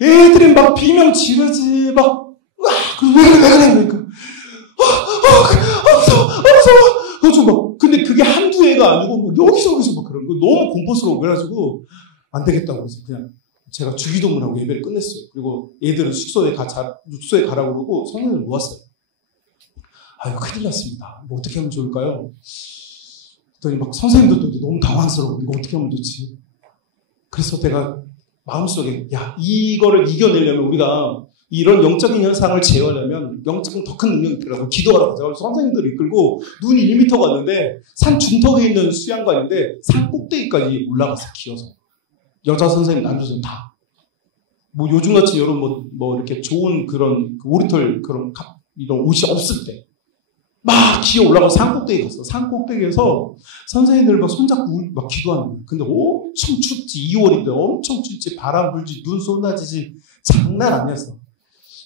애들이 막 비명 지르지 막 왜 그래 그러니까 무서워 그래서 막 근데 그게 한두 애가 아니고 뭐 여기저기서 막 그런 거 너무 공포스러워. 그래가지고 안 되겠다고 해서 그냥 제가 주기도문하고 예배를 끝냈어요. 그리고 애들은 숙소에 가라고 그러고 성인을 모았어요. 아유, 큰일 났습니다. 뭐 어떻게 하면 좋을까요? 그랬더니 막 선생님들도 너무 당황스러워. 이거 어떻게 하면 좋지? 그래서 내가 마음속에, 야, 이거를 이겨내려면 우리가 이런 영적인 현상을 제어하려면 영적인 더 큰 능력이 필요하고 기도하라고 하자. 그래서 선생님들을 이끌고 눈이 1m 갔는데 산 중턱에 있는 수양관인데 산 꼭대기까지 올라갔어, 기어서. 여자 선생님, 남자 선생님 다. 뭐 요즘같이 이런 뭐 이렇게 좋은 그런 오리털 그런 이런 옷이 없을 때. 막 기어 올라가서 산꼭대기 갔어. 산꼭대기에서 선생님들 막 손잡고 막 기도하는 거야. 근데 엄청 춥지. 2월인데 엄청 춥지. 바람 불지. 눈 쏟아지지. 장난 아니었어.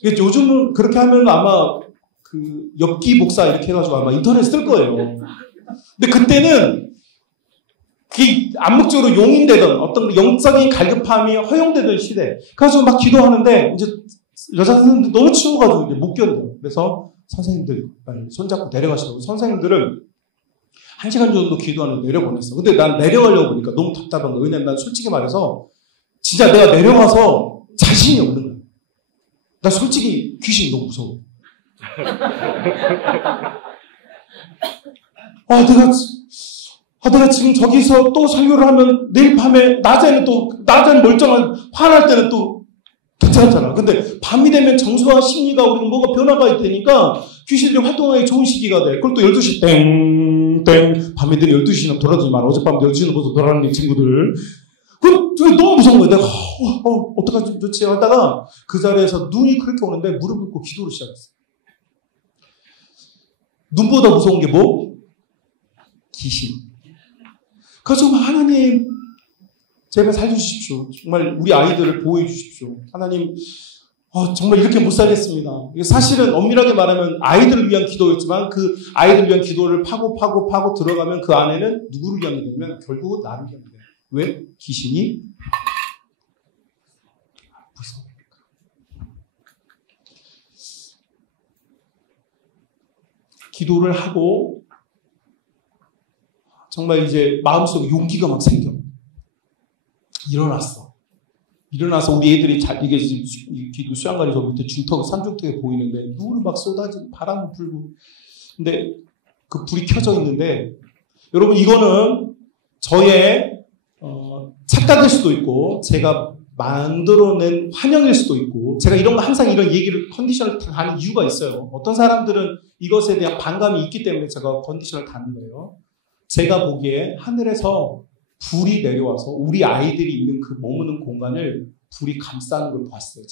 요즘은 그렇게 하면 아마 그 엽기 목사 이렇게 해가지고 아마 인터넷 쓸 거예요. 근데 그때는 그게 암묵적으로 용인되던 어떤 영적인 갈급함이 허용되던 시대. 그래서 막 기도하는데 이제 여자 선생님들 너무 추워가지고 이제 못 견뎌요. 그래서 선생님들 빨리 손잡고 내려가시라고 선생님들을 1시간 정도 기도하는 내려보냈어. 근데 난 내려가려고 보니까 너무 답답한 거야. 왜냐면 난 솔직히 말해서 진짜 내가 내려가서 자신이 없는 거야. 나 솔직히 귀신이 너무 무서워. 내가 지금 저기서 또 설교를 하면 내일 밤에 낮에는 멀쩡한 화날 때는 또 괜찮잖아. 근데 밤이 되면 정서와 심리가 우리가 뭐가 변화가 되니까 귀신들이 활동하기 좋은 시기가 돼. 그걸 또 12시 땡땡 밤에 되면 12시는 돌아다니지 마라. 어젯밤 12시는 벌써 돌아다니는 친구들. 그럼 너무 무서운 거야. 내가 어떡하지 좋지 하다가 그 자리에서 눈이 그렇게 오는데 무릎 꿇고 기도를 시작했어. 눈보다 무서운 게 뭐? 귀신. 그래서 하나님 제발 살려주십시오. 정말 우리 아이들을 보호해 주십시오. 하나님 정말 이렇게 못 살겠습니다. 사실은 엄밀하게 말하면 아이들을 위한 기도였지만 그 아이들을 위한 기도를 파고 들어가면 그 안에는 누구를 위한 기도냐면 결국은 나를 위한 기도예요. 왜? 귀신이 무서우니까. 기도를 하고 정말 이제 마음속에 용기가 막 생겨. 일어나서 우리 애들이 이게 지금 수양관이 저 밑에 산중턱에 보이는데 눈을 막 쏟아지고 바람이 불고. 근데 그 불이 켜져 있는데 여러분 이거는 저의 착각일 수도 있고 제가 만들어낸 환영일 수도 있고 제가 항상 이런 얘기를 컨디션을 다는 이유가 있어요. 어떤 사람들은 이것에 대한 반감이 있기 때문에 제가 컨디션을 다는 거예요. 제가 보기에 하늘에서 불이 내려와서 우리 아이들이 있는 그 머무는 공간을 불이 감싸는 걸 봤어요.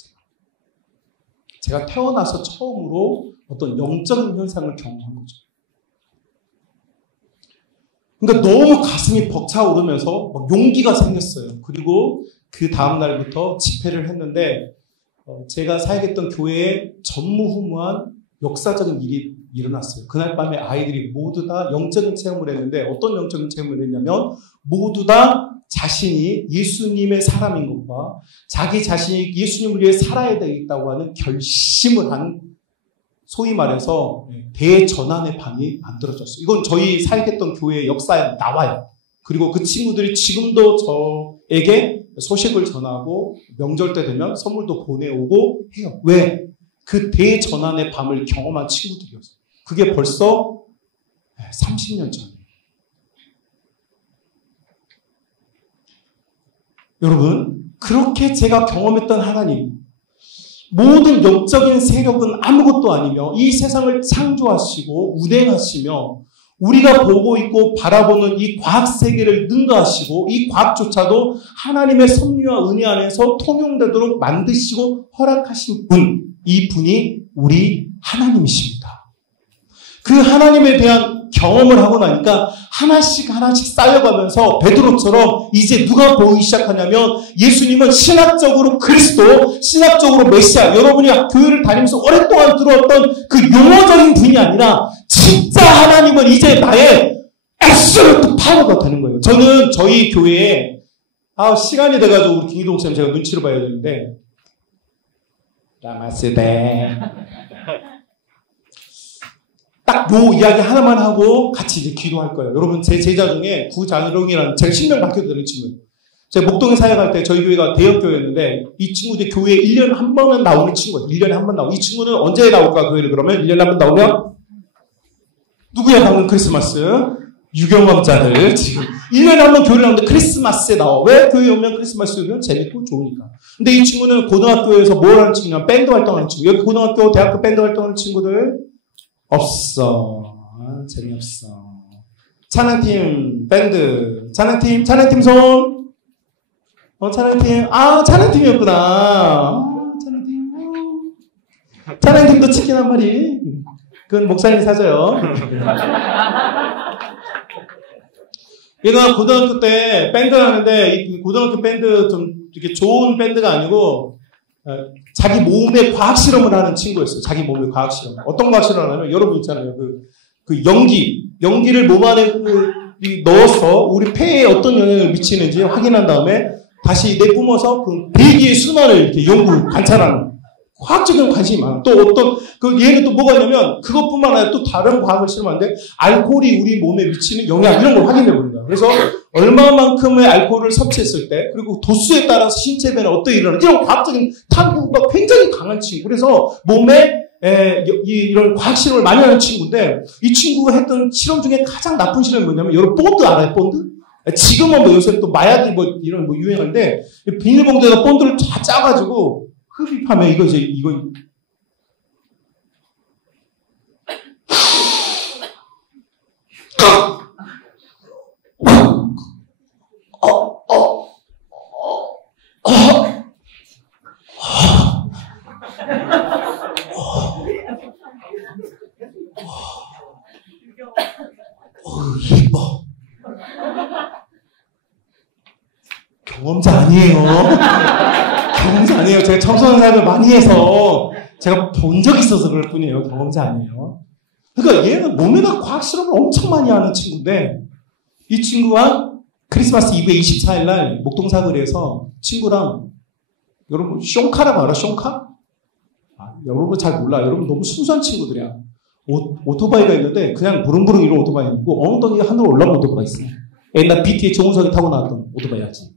제가 태어나서 처음으로 어떤 영적인 현상을 경험한 거죠. 그러니까 너무 가슴이 벅차오르면서 막 용기가 생겼어요. 그리고 그 다음날부터 집회를 했는데 제가 사역했던 교회에 전무후무한 역사적인 일이 일어났어요. 그날 밤에 아이들이 모두 다 영적인 체험을 했는데 어떤 영적인 체험을 했냐면 모두 다 자신이 예수님의 사람인 것과 자기 자신이 예수님을 위해 살아야 되겠다고 하는 결심을 한 소위 말해서 대전환의 밤이 만들어졌어요. 이건 저희 사역했던 교회의 역사에 나와요. 그리고 그 친구들이 지금도 저에게 소식을 전하고 명절 때 되면 선물도 보내오고 해요. 왜? 그 대전환의 밤을 경험한 친구들이었어요. 그게 벌써 30년 전이에요. 여러분, 그렇게 제가 경험했던 하나님, 모든 영적인 세력은 아무것도 아니며 이 세상을 창조하시고 운행하시며 우리가 보고 있고 바라보는 이 과학 세계를 능가하시고 이 과학조차도 하나님의 섭리와 은혜 안에서 통용되도록 만드시고 허락하신 분, 이 분이 우리 하나님이십니다. 그 하나님에 대한 경험을 하고 나니까 하나씩 쌓여가면서 베드로처럼 이제 누가 보이기 시작하냐면 예수님은 신학적으로 그리스도, 신학적으로 메시아, 여러분이 교회를 다니면서 오랫동안 들어왔던 그 용어적인 분이 아니라 진짜 하나님은 이제 나의 absolute 파워가 되는 거예요. 저는 저희 교회에 시간이 돼가지고 우리 김기동 쌤 제가 눈치를 봐야 되는데 라마스데 딱 요 이야기 하나만 하고 같이 이제 기도할 거예요. 여러분 제 제자 중에 구장롱이라는 제가 신명 맡겨드리는 친구예요. 제가 목동에 사역할 때 저희 교회가 대형교회였는데 이 친구들이 교회에 1년에 한 번은 나오는 친구예요. 1년에 한 번 나오고 이 친구는 언제 나올까 교회를 그러면 1년에 한 번 나오면 누구야 방금 크리스마스? 유경험자들 지금 1년에 한 번 교회를 나오는데 크리스마스에 나와. 왜? 교회에 오면 크리스마스에 오면 재밌고 좋으니까. 근데 이 친구는 고등학교에서 뭘 하는 친구냐? 밴드 활동하는 친구. 여기 고등학교, 대학교 밴드 활동하는 친구들 없어. 재미없어. 찬양팀, 밴드. 찬양팀 손. 찬양팀. 찬양팀이었구나. 찬양팀. 찬양팀도 치킨 한 마리. 그건 목사님이 사줘요. 얘가 고등학교 때 밴드를 하는데 이 고등학교 밴드 좀 이렇게 좋은 밴드가 아니고 자기 몸에 과학 실험을 하는 친구였어요. 자기 몸에 과학 실험. 어떤 과학 실험을 하냐면 여러분 있잖아요. 그 연기를 몸 안에 넣어서 우리 폐에 어떤 영향을 미치는지 확인한 다음에 다시 내뿜어서 그 대기의 순환을 이렇게 관찰하는 과학적인 관심이 많아. 또 얘는 또 뭐가 있냐면 그것뿐만 아니라 또 다른 과학을 실험하는데 알코올이 우리 몸에 미치는 영향 이런 걸 확인해 보는 거야. 그래서 얼마만큼의 알코올을 섭취했을 때 그리고 도수에 따라서 신체 변화 어떻게 일어나는지 이런 과학적인 탐구가 굉장히 강한 친구. 그래서 몸에 이런 과학 실험을 많이 하는 친구인데 이 친구가 했던 실험 중에 가장 나쁜 실험이 뭐냐면 여러분 본드 알아요? 본드? 지금은 뭐 요새 또 마약이 뭐 이런 뭐 유행인데 비닐봉지에다 본드를 다 짜가지고 흡입하면 이거 이뻐. 경험자 아니에요. 경험자 아니에요. 제가 청소년 사역을 많이 해서 제가 본 적이 있어서 그럴 뿐이에요. 경험자 아니에요. 그러니까 얘는 몸에다 과학 실험을 엄청 많이 하는 친구인데 이 친구가 크리스마스 이브에 24일 날 목동사거리에서 친구랑 여러분 숑카라고 알아? 숑카? 여러분 잘 몰라. 여러분 너무 순수한 친구들이야. 오토바이가 있는데 그냥 부릉부릉 이런 오토바이 있고 엉덩이가 하늘로 올라온 오토바이가 있어. 옛날 BT의 정우석이 타고 나왔던 오토바이 하지.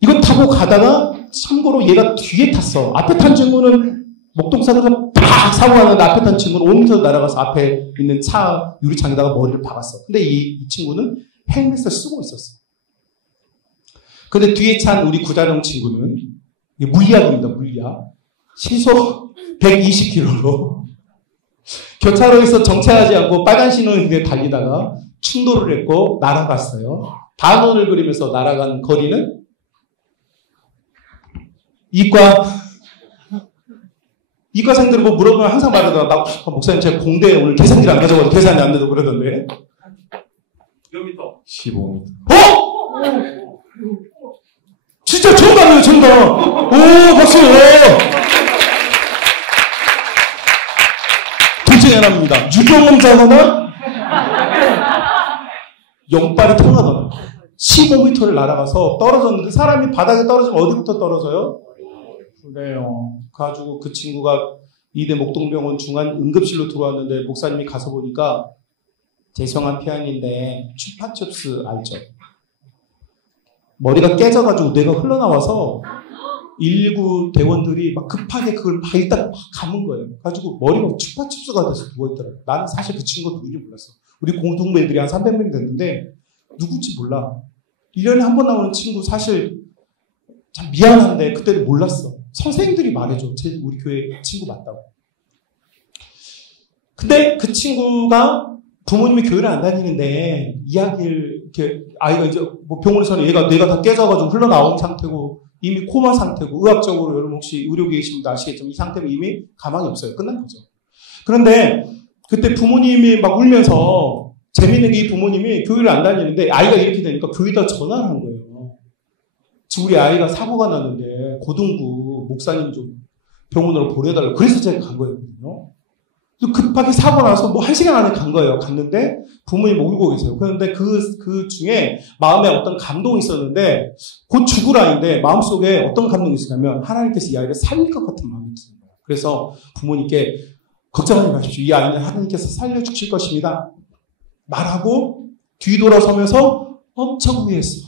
이거 타고 가다가 참고로 얘가 뒤에 탔어. 앞에 탄 친구는 목동사거리에서 팍 사고 나는데 앞에 탄 친구는 5m 날아가서 앞에 있는 차 유리창에다가 머리를 박았어. 근데 이 친구는 헬멧을 쓰고 있었어. 근데 뒤에 찬 우리 구자룡 친구는 물리학입니다. 물리학. 시속 120km로 교차로에서 정체하지 않고 빨간 신호에 달리다가 충돌을 했고 날아갔어요. 반원을 그리면서 날아간 거리는 이과생들은 뭐 물어보면 항상 말하더라. 목사님 제가 공대에 오늘 계산기를 안 가져가서 계산이 안 돼도 그러던데. 몇 미터? 15m. 진짜 정답이에요, 정답. 오, 박수. 둘 중에 하나입니다. 유경험자거나 영빨이 통하거나 15m를 날아가서 떨어졌는데 사람이 바닥에 떨어지면 어디부터 떨어져요? 그래요. 그래가지고 그 친구가 이대 목동병원 중앙 응급실로 들어왔는데 목사님이 가서 보니까 죄송한 표현인데 추파춥스 알죠? 머리가 깨져가지고 뇌가 흘러나와서 119 대원들이 막 급하게 그걸 막 일단 막 감은 거예요. 그래가지고 머리가 추파춥스가 돼서 누워있더라고요. 나는 사실 그 친구가 누군지 몰랐어. 우리 공동부 애들이 한 300명 됐는데 누군지 몰라. 1년에 한 번 나오는 친구 사실 참 미안한데 그때는 몰랐어. 선생님들이 말해줘. 우리 교회 친구 맞다고. 근데 그 친구가 부모님이 교회를 안 다니는데 이야기를 이렇게 아이가 이제 뭐 병원에서는 얘가 뇌가 다 깨져가지고 흘러나온 상태고 이미 코마 상태고 의학적으로 여러분 혹시 의료 계시면 아시겠지만 이 상태면 이미 가망이 없어요. 끝난 거죠. 그런데 그때 부모님이 막 울면서 재밌는 게 이 부모님이 교회를 안 다니는데 아이가 이렇게 되니까 교회에다 전화를 한 거예요. 지금 우리 아이가 사고가 났는데 고등부 목사님 좀 병원으로 보내달라고. 그래서 제가 간 거였거든요. 급하게 사고 나서 뭐 1시간 안에 간 거예요. 갔는데 부모님 울고 계세요. 그런데 그 중에 마음에 어떤 감동이 있었는데 곧 죽을 아이인데 마음속에 어떤 감동이 있었냐면 하나님께서 이 아이를 살릴 것 같은 마음이 있어요. 그래서 부모님께 걱정하지 마십시오. 이 아이는 하나님께서 살려주실 것입니다. 말하고 뒤돌아서면서 엄청 후회했어.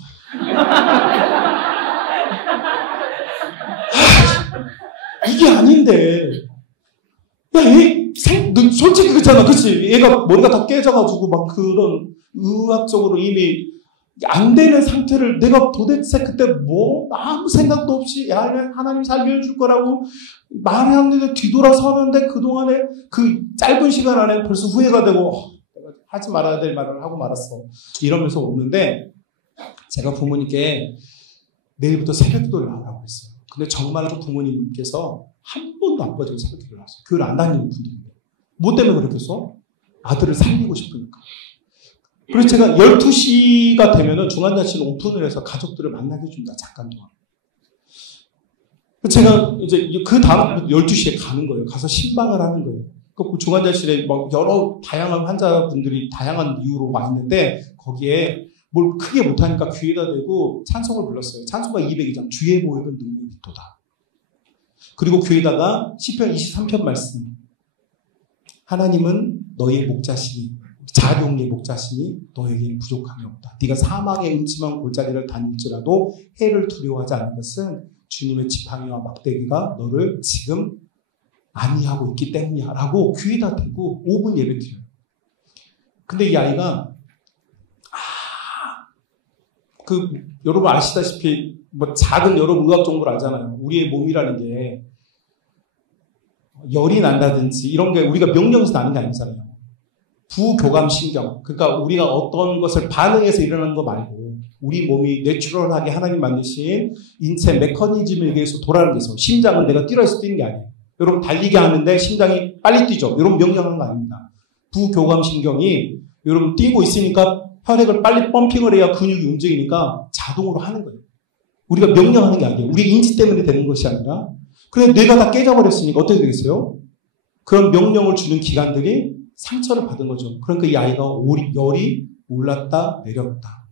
이게 아닌데. 야, 솔직히 그렇잖아. 그치? 얘가 머리가 다 깨져가지고 막 그런 의학적으로 이미 안 되는 상태를 내가 도대체 그때 뭐 아무 생각도 없이 야, 하나님 살려줄 거라고 말했는데 뒤돌아서는데 그동안에 그 짧은 시간 안에 벌써 후회가 되고 내가 하지 말아야 될 말을 하고 말았어. 이러면서 오는데 제가 부모님께 내일부터 새벽기도를 하라고 했어요. 근데 정말로 부모님께서 한 번도 나빠지고 생각이 들었어요. 교회를 안 다니는 분들인데. 뭐 때문에 그렇겠어? 아들을 살리고 싶으니까. 그래서 제가 12시가 되면은 중환자실 오픈을 해서 가족들을 만나게 해줍니다. 잠깐 동안. 제가 이제 그 다음 12시에 가는 거예요. 가서 신방을 하는 거예요. 그 중환자실에 막 여러 다양한 환자분들이 다양한 이유로 와 있는데 거기에 뭘 크게 못하니까 귀에다 대고 찬송을 불렀어요. 찬송가 202장 주의 보혈은 능력이 있도다. 그리고 귀에다가 시편 23편 말씀 하나님은 너희의 목자시니 자룡의 목자시니 너에게는 부족함이 없다. 네가 사막의 음침한 골짜기를 다닐지라도 해를 두려워하지 않는 것은 주님의 지팡이와 막대기가 너를 지금 안위하고 있기 때문이야 라고 귀에다 대고 5분 예배 드려요. 근데 이 아이가 여러분 아시다시피 뭐 작은 여러분 의학 정보를 알잖아요. 우리의 몸이라는 게 열이 난다든지 이런 게 우리가 명령에서 나는 게 아니잖아요. 부교감신경, 그러니까 우리가 어떤 것을 반응해서 일어나는 거 말고 우리 몸이 내추럴하게 하나님 만드신 인체 메커니즘에 의해서 돌아가는 게 있어. 심장은 내가 뛰라 해서 뛰는 게 아니에요. 여러분 달리기 하는데 심장이 빨리 뛰죠. 여러분 명령하는 거 아닙니다. 부교감신경이 여러분 뛰고 있으니까 혈액을 빨리 펌핑을 해야 근육이 움직이니까 자동으로 하는 거예요. 우리가 명령하는 게 아니에요. 우리 인지 때문에 되는 것이 아니라 그래 뇌가 다 깨져버렸으니까 어떻게 되겠어요? 그런 명령을 주는 기관들이 상처를 받은 거죠. 그러니까 이 아이가 열이 올랐다 내렸다.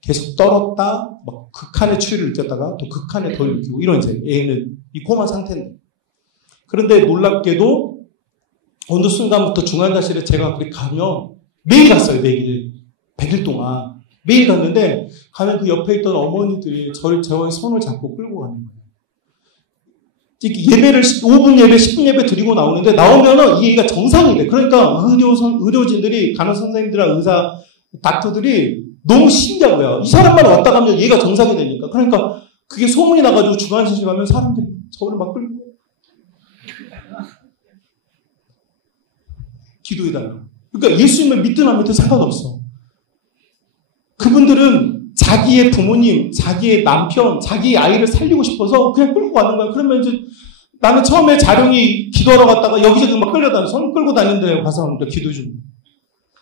계속 떨었다 막 극한의 추위를 느꼈다가 또 극한의 덜 느끼고 이런 이제 애는 이 코마 상태인데 그런데 놀랍게도 어느 순간부터 중환자실에 제가 그렇게 가면 매일 갔어요. 매일 100일 동안 매일 갔는데 가면 그 옆에 있던 어머니들이 저의 손을 잡고 끌고 가는 거예요. 예배를 5분 예배, 10분 예배 드리고 나오는데 나오면은 이 얘기가 정상이 돼. 그러니까 의료진들이 간호 선생님들이랑 의사 닥터들이 너무 신기한 거야. 이 사람만 왔다 가면 얘가 정상이 되니까. 그러니까 그게 소문이 나가지고 중환자실 가면 사람들이 저를 막 끌고 기도해달라고. 그러니까 예수님을 믿든 안 믿든 상관없어. 그분들은 자기의 부모님, 자기의 남편, 자기의 아이를 살리고 싶어서 그냥 끌고 가는 거야. 그러면 이제 나는 처음에 자룡이 기도하러 갔다가 여기저기 막 끌려다녀. 손 끌고 다니는데 가서 기도 좀.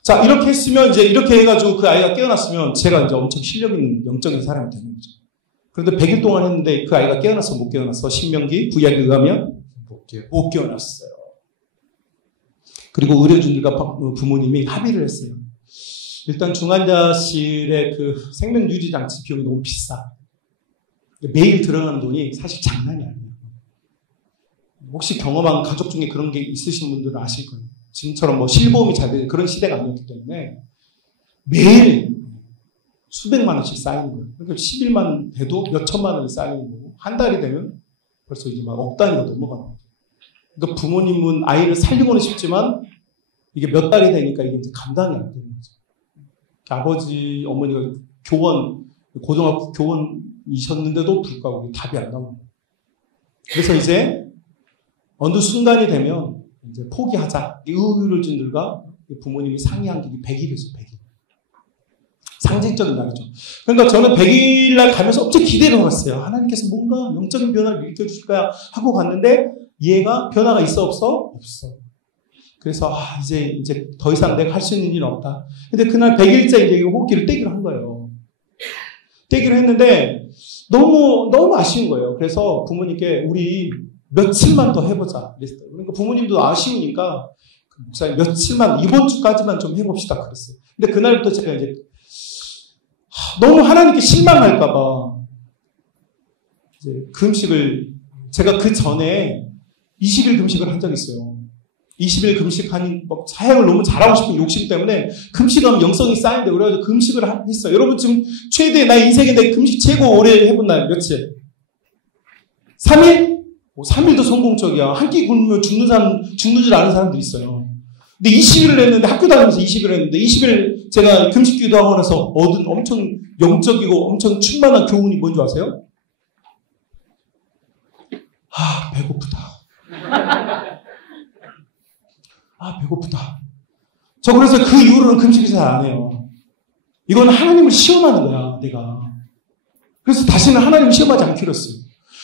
자, 이렇게 했으면 이제 이렇게 해가지고 그 아이가 깨어났으면 제가 이제 엄청 실력 있는 영적인 사람이 되는 거죠. 그런데 100일 동안 했는데 그 아이가 깨어났어, 못 깨어났어? 신명기 구약에 의하면 못 깨어났어요. 그리고 의료진들과 부모님이 합의를 했어요. 일단 중환자실의 그 생명유지장치 비용이 너무 비싸. 매일 들어가는 돈이 사실 장난이 아니에요. 혹시 경험한 가족 중에 그런 게 있으신 분들은 아실 거예요. 지금처럼 뭐 실보험이 잘 되는 그런 시대가 아니었기 때문에 매일 수백만 원씩 쌓이는 거예요. 그러니까 10일만 돼도 몇 천만 원이 쌓이는 거고 한 달이 되면 벌써 이제 막 억 단위로 넘어가는 거예요. 그러니까 부모님은 아이를 살리고는 싶지만 이게 몇 달이 되니까 이게 이제 감당이 안 되는 거죠. 아버지, 어머니가 고등학교 교원이셨는데도 불구하고 답이 안 나오는 거예요. 그래서 이제 어느 순간이 되면 이제 포기하자. 의료진들과 부모님이 상의한 게 100일이었어요, 100일. 상징적인 날이죠. 그러니까 저는 100일 날 가면서 엄청 기대를 해봤어요. 하나님께서 뭔가 영적인 변화를 일으켜주실 거야 하고 갔는데 얘가 변화가 있어 없어? 없어. 그래서 이제 더 이상 내가 할 수 있는 일은 없다. 근데 그날 100일째 이제 호흡기를 떼기로 한 거예요. 떼기로 했는데 너무 아쉬운 거예요. 그래서 부모님께 우리 며칠만 더 해보자 그랬어요. 그러니까 부모님도 아쉬우니까 목사님 며칠만 이번 주까지만 좀 해봅시다 그랬어요. 근데 그날부터 제가 이제 너무 하나님께 실망할까봐 이제 금식을 제가 그 전에 20일 금식을 한 적이 있어요. 20일 금식하니 사역을 너무 잘하고 싶은 욕심 때문에 금식하면 영성이 쌓인데 그래가지고 금식을 했어요. 여러분 지금 최대 나의 인생에 내 금식 최고 오래 해본 날 며칠? 3일? 3일도 성공적이야. 한 끼 굶으면 죽는 줄 아는 사람들이 있어요. 근데 20일을 했는데 학교 다니면서 20일을 했는데 20일 제가 금식 기도하고 나서 얻은 엄청 영적이고 엄청 충만한 교훈이 뭔지 아세요? 배고프다. 배고프다. 저 그래서 그 이후로는 금식을 잘 안 해요. 이건 하나님을 시험하는 거야, 내가. 그래서 다시는 하나님을 시험하지 않기로 했어요.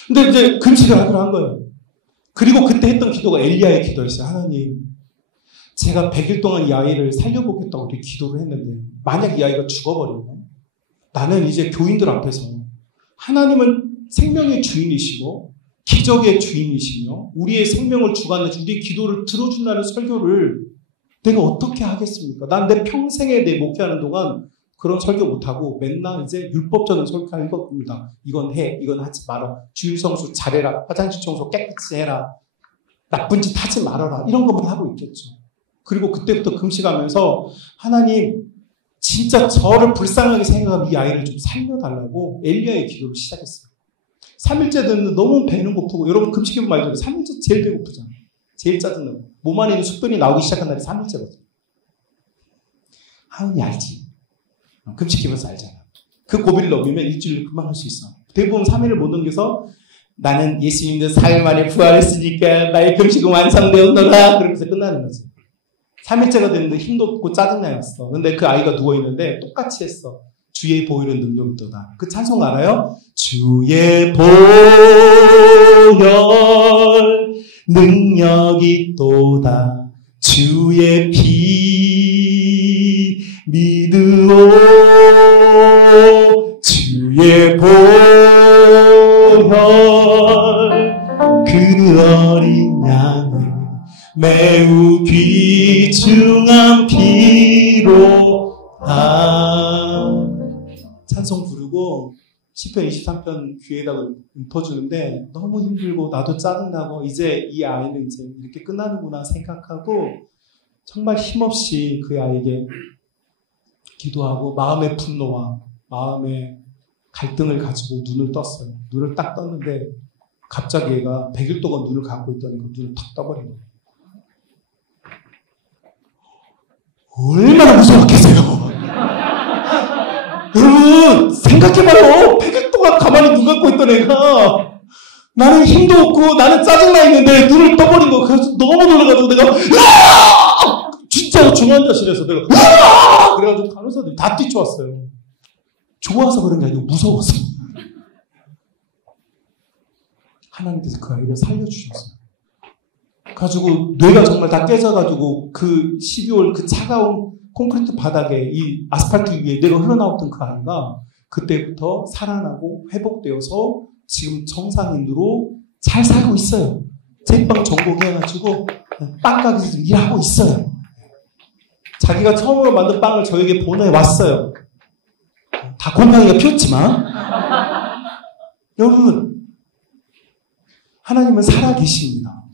근데 이제 금식을 하기로 한 거예요. 그리고 그때 했던 기도가 엘리야의 기도였어요. 하나님, 제가 100일 동안 이 아이를 살려보겠다고 이렇게 기도를 했는데 만약 이 아이가 죽어버리면 나는 이제 교인들 앞에서 하나님은 생명의 주인이시고 기적의 주인이시며 우리의 생명을 주관하시 우리의 기도를 들어준다는 설교를 내가 어떻게 하겠습니까? 난 내 평생에 내 목회하는 동안 그런 설교 못하고 맨날 이제 율법적인 설교하는 겁니다. 이건 해, 이건 하지 마라. 주일 성수 잘해라. 화장실 청소 깨끗이 해라. 나쁜 짓 하지 말아라. 이런 것만 하고 있겠죠. 그리고 그때부터 금식하면서 하나님 진짜 저를 불쌍하게 생각하면 이 아이를 좀 살려달라고 엘리야의 기도를 시작했어요. 3일째 됐는데 너무 배는 고프고 여러분 금식해보면 말이죠. 3일째 제일 배고프잖아요. 제일 짜증나고 몸 안에 있는 숙변이 나오기 시작한 날이 3일째거든요. 하은이 알지? 금식해봐서 알잖아. 그 고비를 넘기면 일주일을 금방 할 수 있어. 대부분 3일을 못 넘겨서 나는 예수님도 4일 만에 부활했으니까 나의 금식은 완성되었노라 그러면서 끝나는 거지. 3일째가 됐는데 힘도 없고 짜증나였어. 근데 그 아이가 누워있는데 똑같이 했어. 주의 보혈은 능력이 있도다. 그 찬송 알아요? 주의 보혈 능력이 있도다. 주의 피 믿으오. 주의 보혈 그 어린 양을 매우 귀중한 피로 찬송 부르고 시편 23편 귀에다가 읊어주는데 너무 힘들고 나도 짜증나고 이제 이 아이는 이제 이렇게 끝나는구나 생각하고 정말 힘없이 그 아이에게 기도하고 마음의 분노와 마음의 갈등을 가지고 눈을 떴어요. 눈을 딱 떴는데 갑자기 얘가 100일 동안 눈을 감고 있더니 눈을 탁 떠버린 거예요. 얼마나 무서웠겠어요. 여러분 생각해봐요. 100일 동안 가만히 눈 감고 있던 애가 나는 힘도 없고 나는 짜증나 있는데 눈을 떠버린 거. 그래서 너무 놀라가지고 내가 으아! 진짜 중환자실에서 내가 으아! 그래가지고 간호사들이 다 뛰쳐왔어요. 좋아서 그런 게 아니고 무서워서. 하나님께서 그 아이를 살려주셨어요. 가지고 뇌가 정말 다 깨져가지고 그 12월 그 차가운 콘크리트 바닥에 이 아스팔트 위에 뇌가 흘러나왔던 그 아이가 그때부터 살아나고 회복되어서 지금 정상인으로 잘 살고 있어요. 제빵 전공해가지고 빵 가게에서 일하고 있어요. 자기가 처음으로 만든 빵을 저에게 보내왔어요. 다 곰팡이가 피었지만 여러분 하나님은 살아계십니다.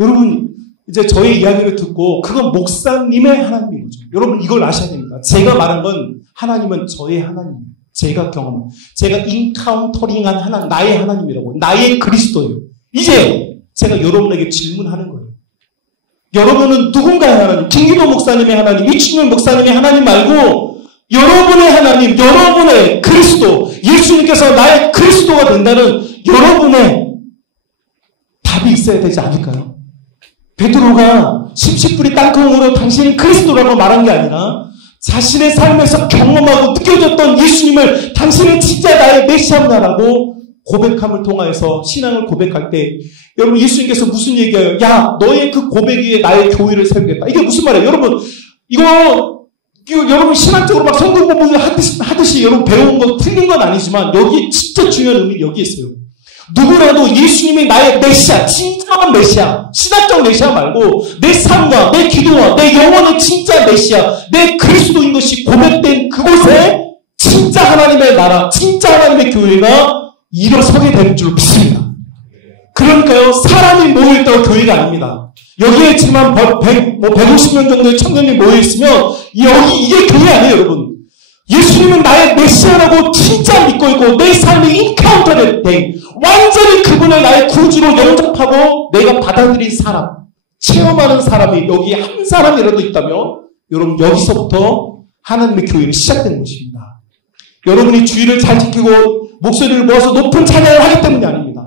여러분 이제 저의 이야기를 듣고 그건 목사님의 하나님인 거죠. 여러분 이걸 아셔야 됩니다. 제가 말한 건 하나님은 저의 하나님이에요. 제가 경험한 제가 인카운터링한 하나님 나의 하나님이라고 나의 그리스도예요. 이제 제가 여러분에게 질문하는 거예요. 여러분은 누군가의 하나님 김기도 목사님의 하나님 이춘열 목사님의 하나님 말고 여러분의 하나님 여러분의 그리스도 예수님께서 나의 그리스도가 된다는 여러분의 답이 있어야 되지 않을까요? 베드로가 심식불이 땅콩으로 당신이 그리스도라고 말한 게 아니라 자신의 삶에서 경험하고 느껴졌던 예수님을 당신은 진짜 나의 메시아라고 고백함을 통하여서 신앙을 고백할 때 여러분 예수님께서 무슨 얘기해요? 야 너의 그 고백 위에 나의 교회를 세우겠다. 이게 무슨 말이에요? 여러분 이거 여러분 신학적으로 막 성경 공부를 하듯이 여러분 배운 거 틀린 건 아니지만 여기 진짜 중요한 의미 여기 있어요. 누구라도 예수님이 나의 메시아, 진정한 메시아, 신학적 메시아 말고 내 삶과 내 기도와 내 영혼의 진짜 메시아, 내 그리스도인 것이 고백된 그곳에 진짜 하나님의 나라, 진짜 하나님의 교회가 일어서게 되는 줄 믿습니다. 그러니까요, 사람이 모여있다고 교회가 아닙니다. 여기에 지금 한 150명 정도의 청년이 모여있으면 이게 교회 아니에요, 여러분. 예수님은 나의 메시아라고 진짜 믿고 있고 내 삶이 인카운터될 때 완전히 그분을 나의 구주로 영접하고 내가 받아들인 사람, 체험하는 사람이 여기 한 사람이라도 있다면 여러분 여기서부터 하나님의 교회는 시작되는 것입니다. 여러분이 주의를 잘 지키고 목소리를 모아서 높은 찬양을 하기 때문이 아닙니다.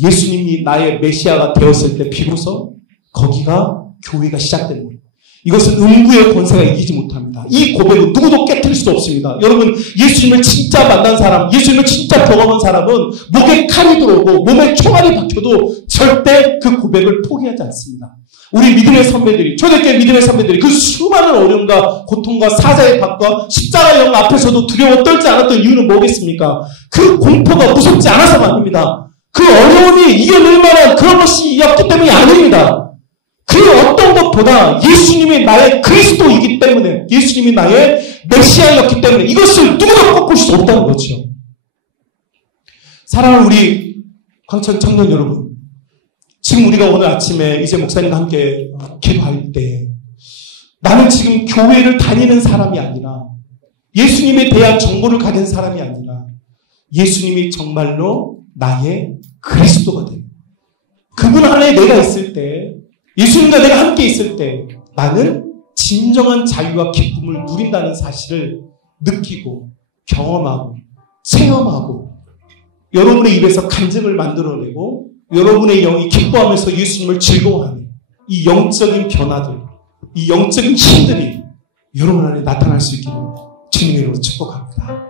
예수님이 나의 메시아가 되었을 때 비로소 거기가 교회가 시작되는 거예요. 이것은 음부의 권세가 이기지 못합니다. 이 고백은 누구도 깨뜨릴 수 없습니다. 여러분, 예수님을 진짜 만난 사람, 예수님을 진짜 경험한 사람은 목에 칼이 들어오고 몸에 총알이 박혀도 절대 그 고백을 포기하지 않습니다. 우리 믿음의 선배들이, 초대교회 믿음의 선배들이 그 수많은 어려움과 고통과 사자의 박과 십자가 영 앞에서도 두려워 떨지 않았던 이유는 뭐겠습니까? 그 공포가 무섭지 않아서가 아닙니다. 그 어려움이 이겨낼 만한 그런 것이었기 때문이 아닙니다. 그 어떤 것보다 예수님이 나의 그리스도이기 때문에, 예수님이 나의 메시아였기 때문에 이것을 누구도 꺾을 수 없다는 거죠. 사랑하는 우리 광천 청년 여러분, 지금 우리가 오늘 아침에 이제 목사님과 함께 기도할 때 나는 지금 교회를 다니는 사람이 아니라 예수님에 대한 정보를 가진 사람이 아니라 예수님이 정말로 나의 그리스도가 되는, 그분 안에 내가 있을 때, 예수님과 내가 함께 있을 때 나는 진정한 자유와 기쁨을 누린다는 사실을 느끼고 경험하고 체험하고 여러분의 입에서 간증을 만들어내고 여러분의 영이 기뻐하면서 예수님을 즐거워하는 이 영적인 변화들, 이 영적인 힘들이 여러분 안에 나타날 수 있기를 주님의 이름으로 축복합니다.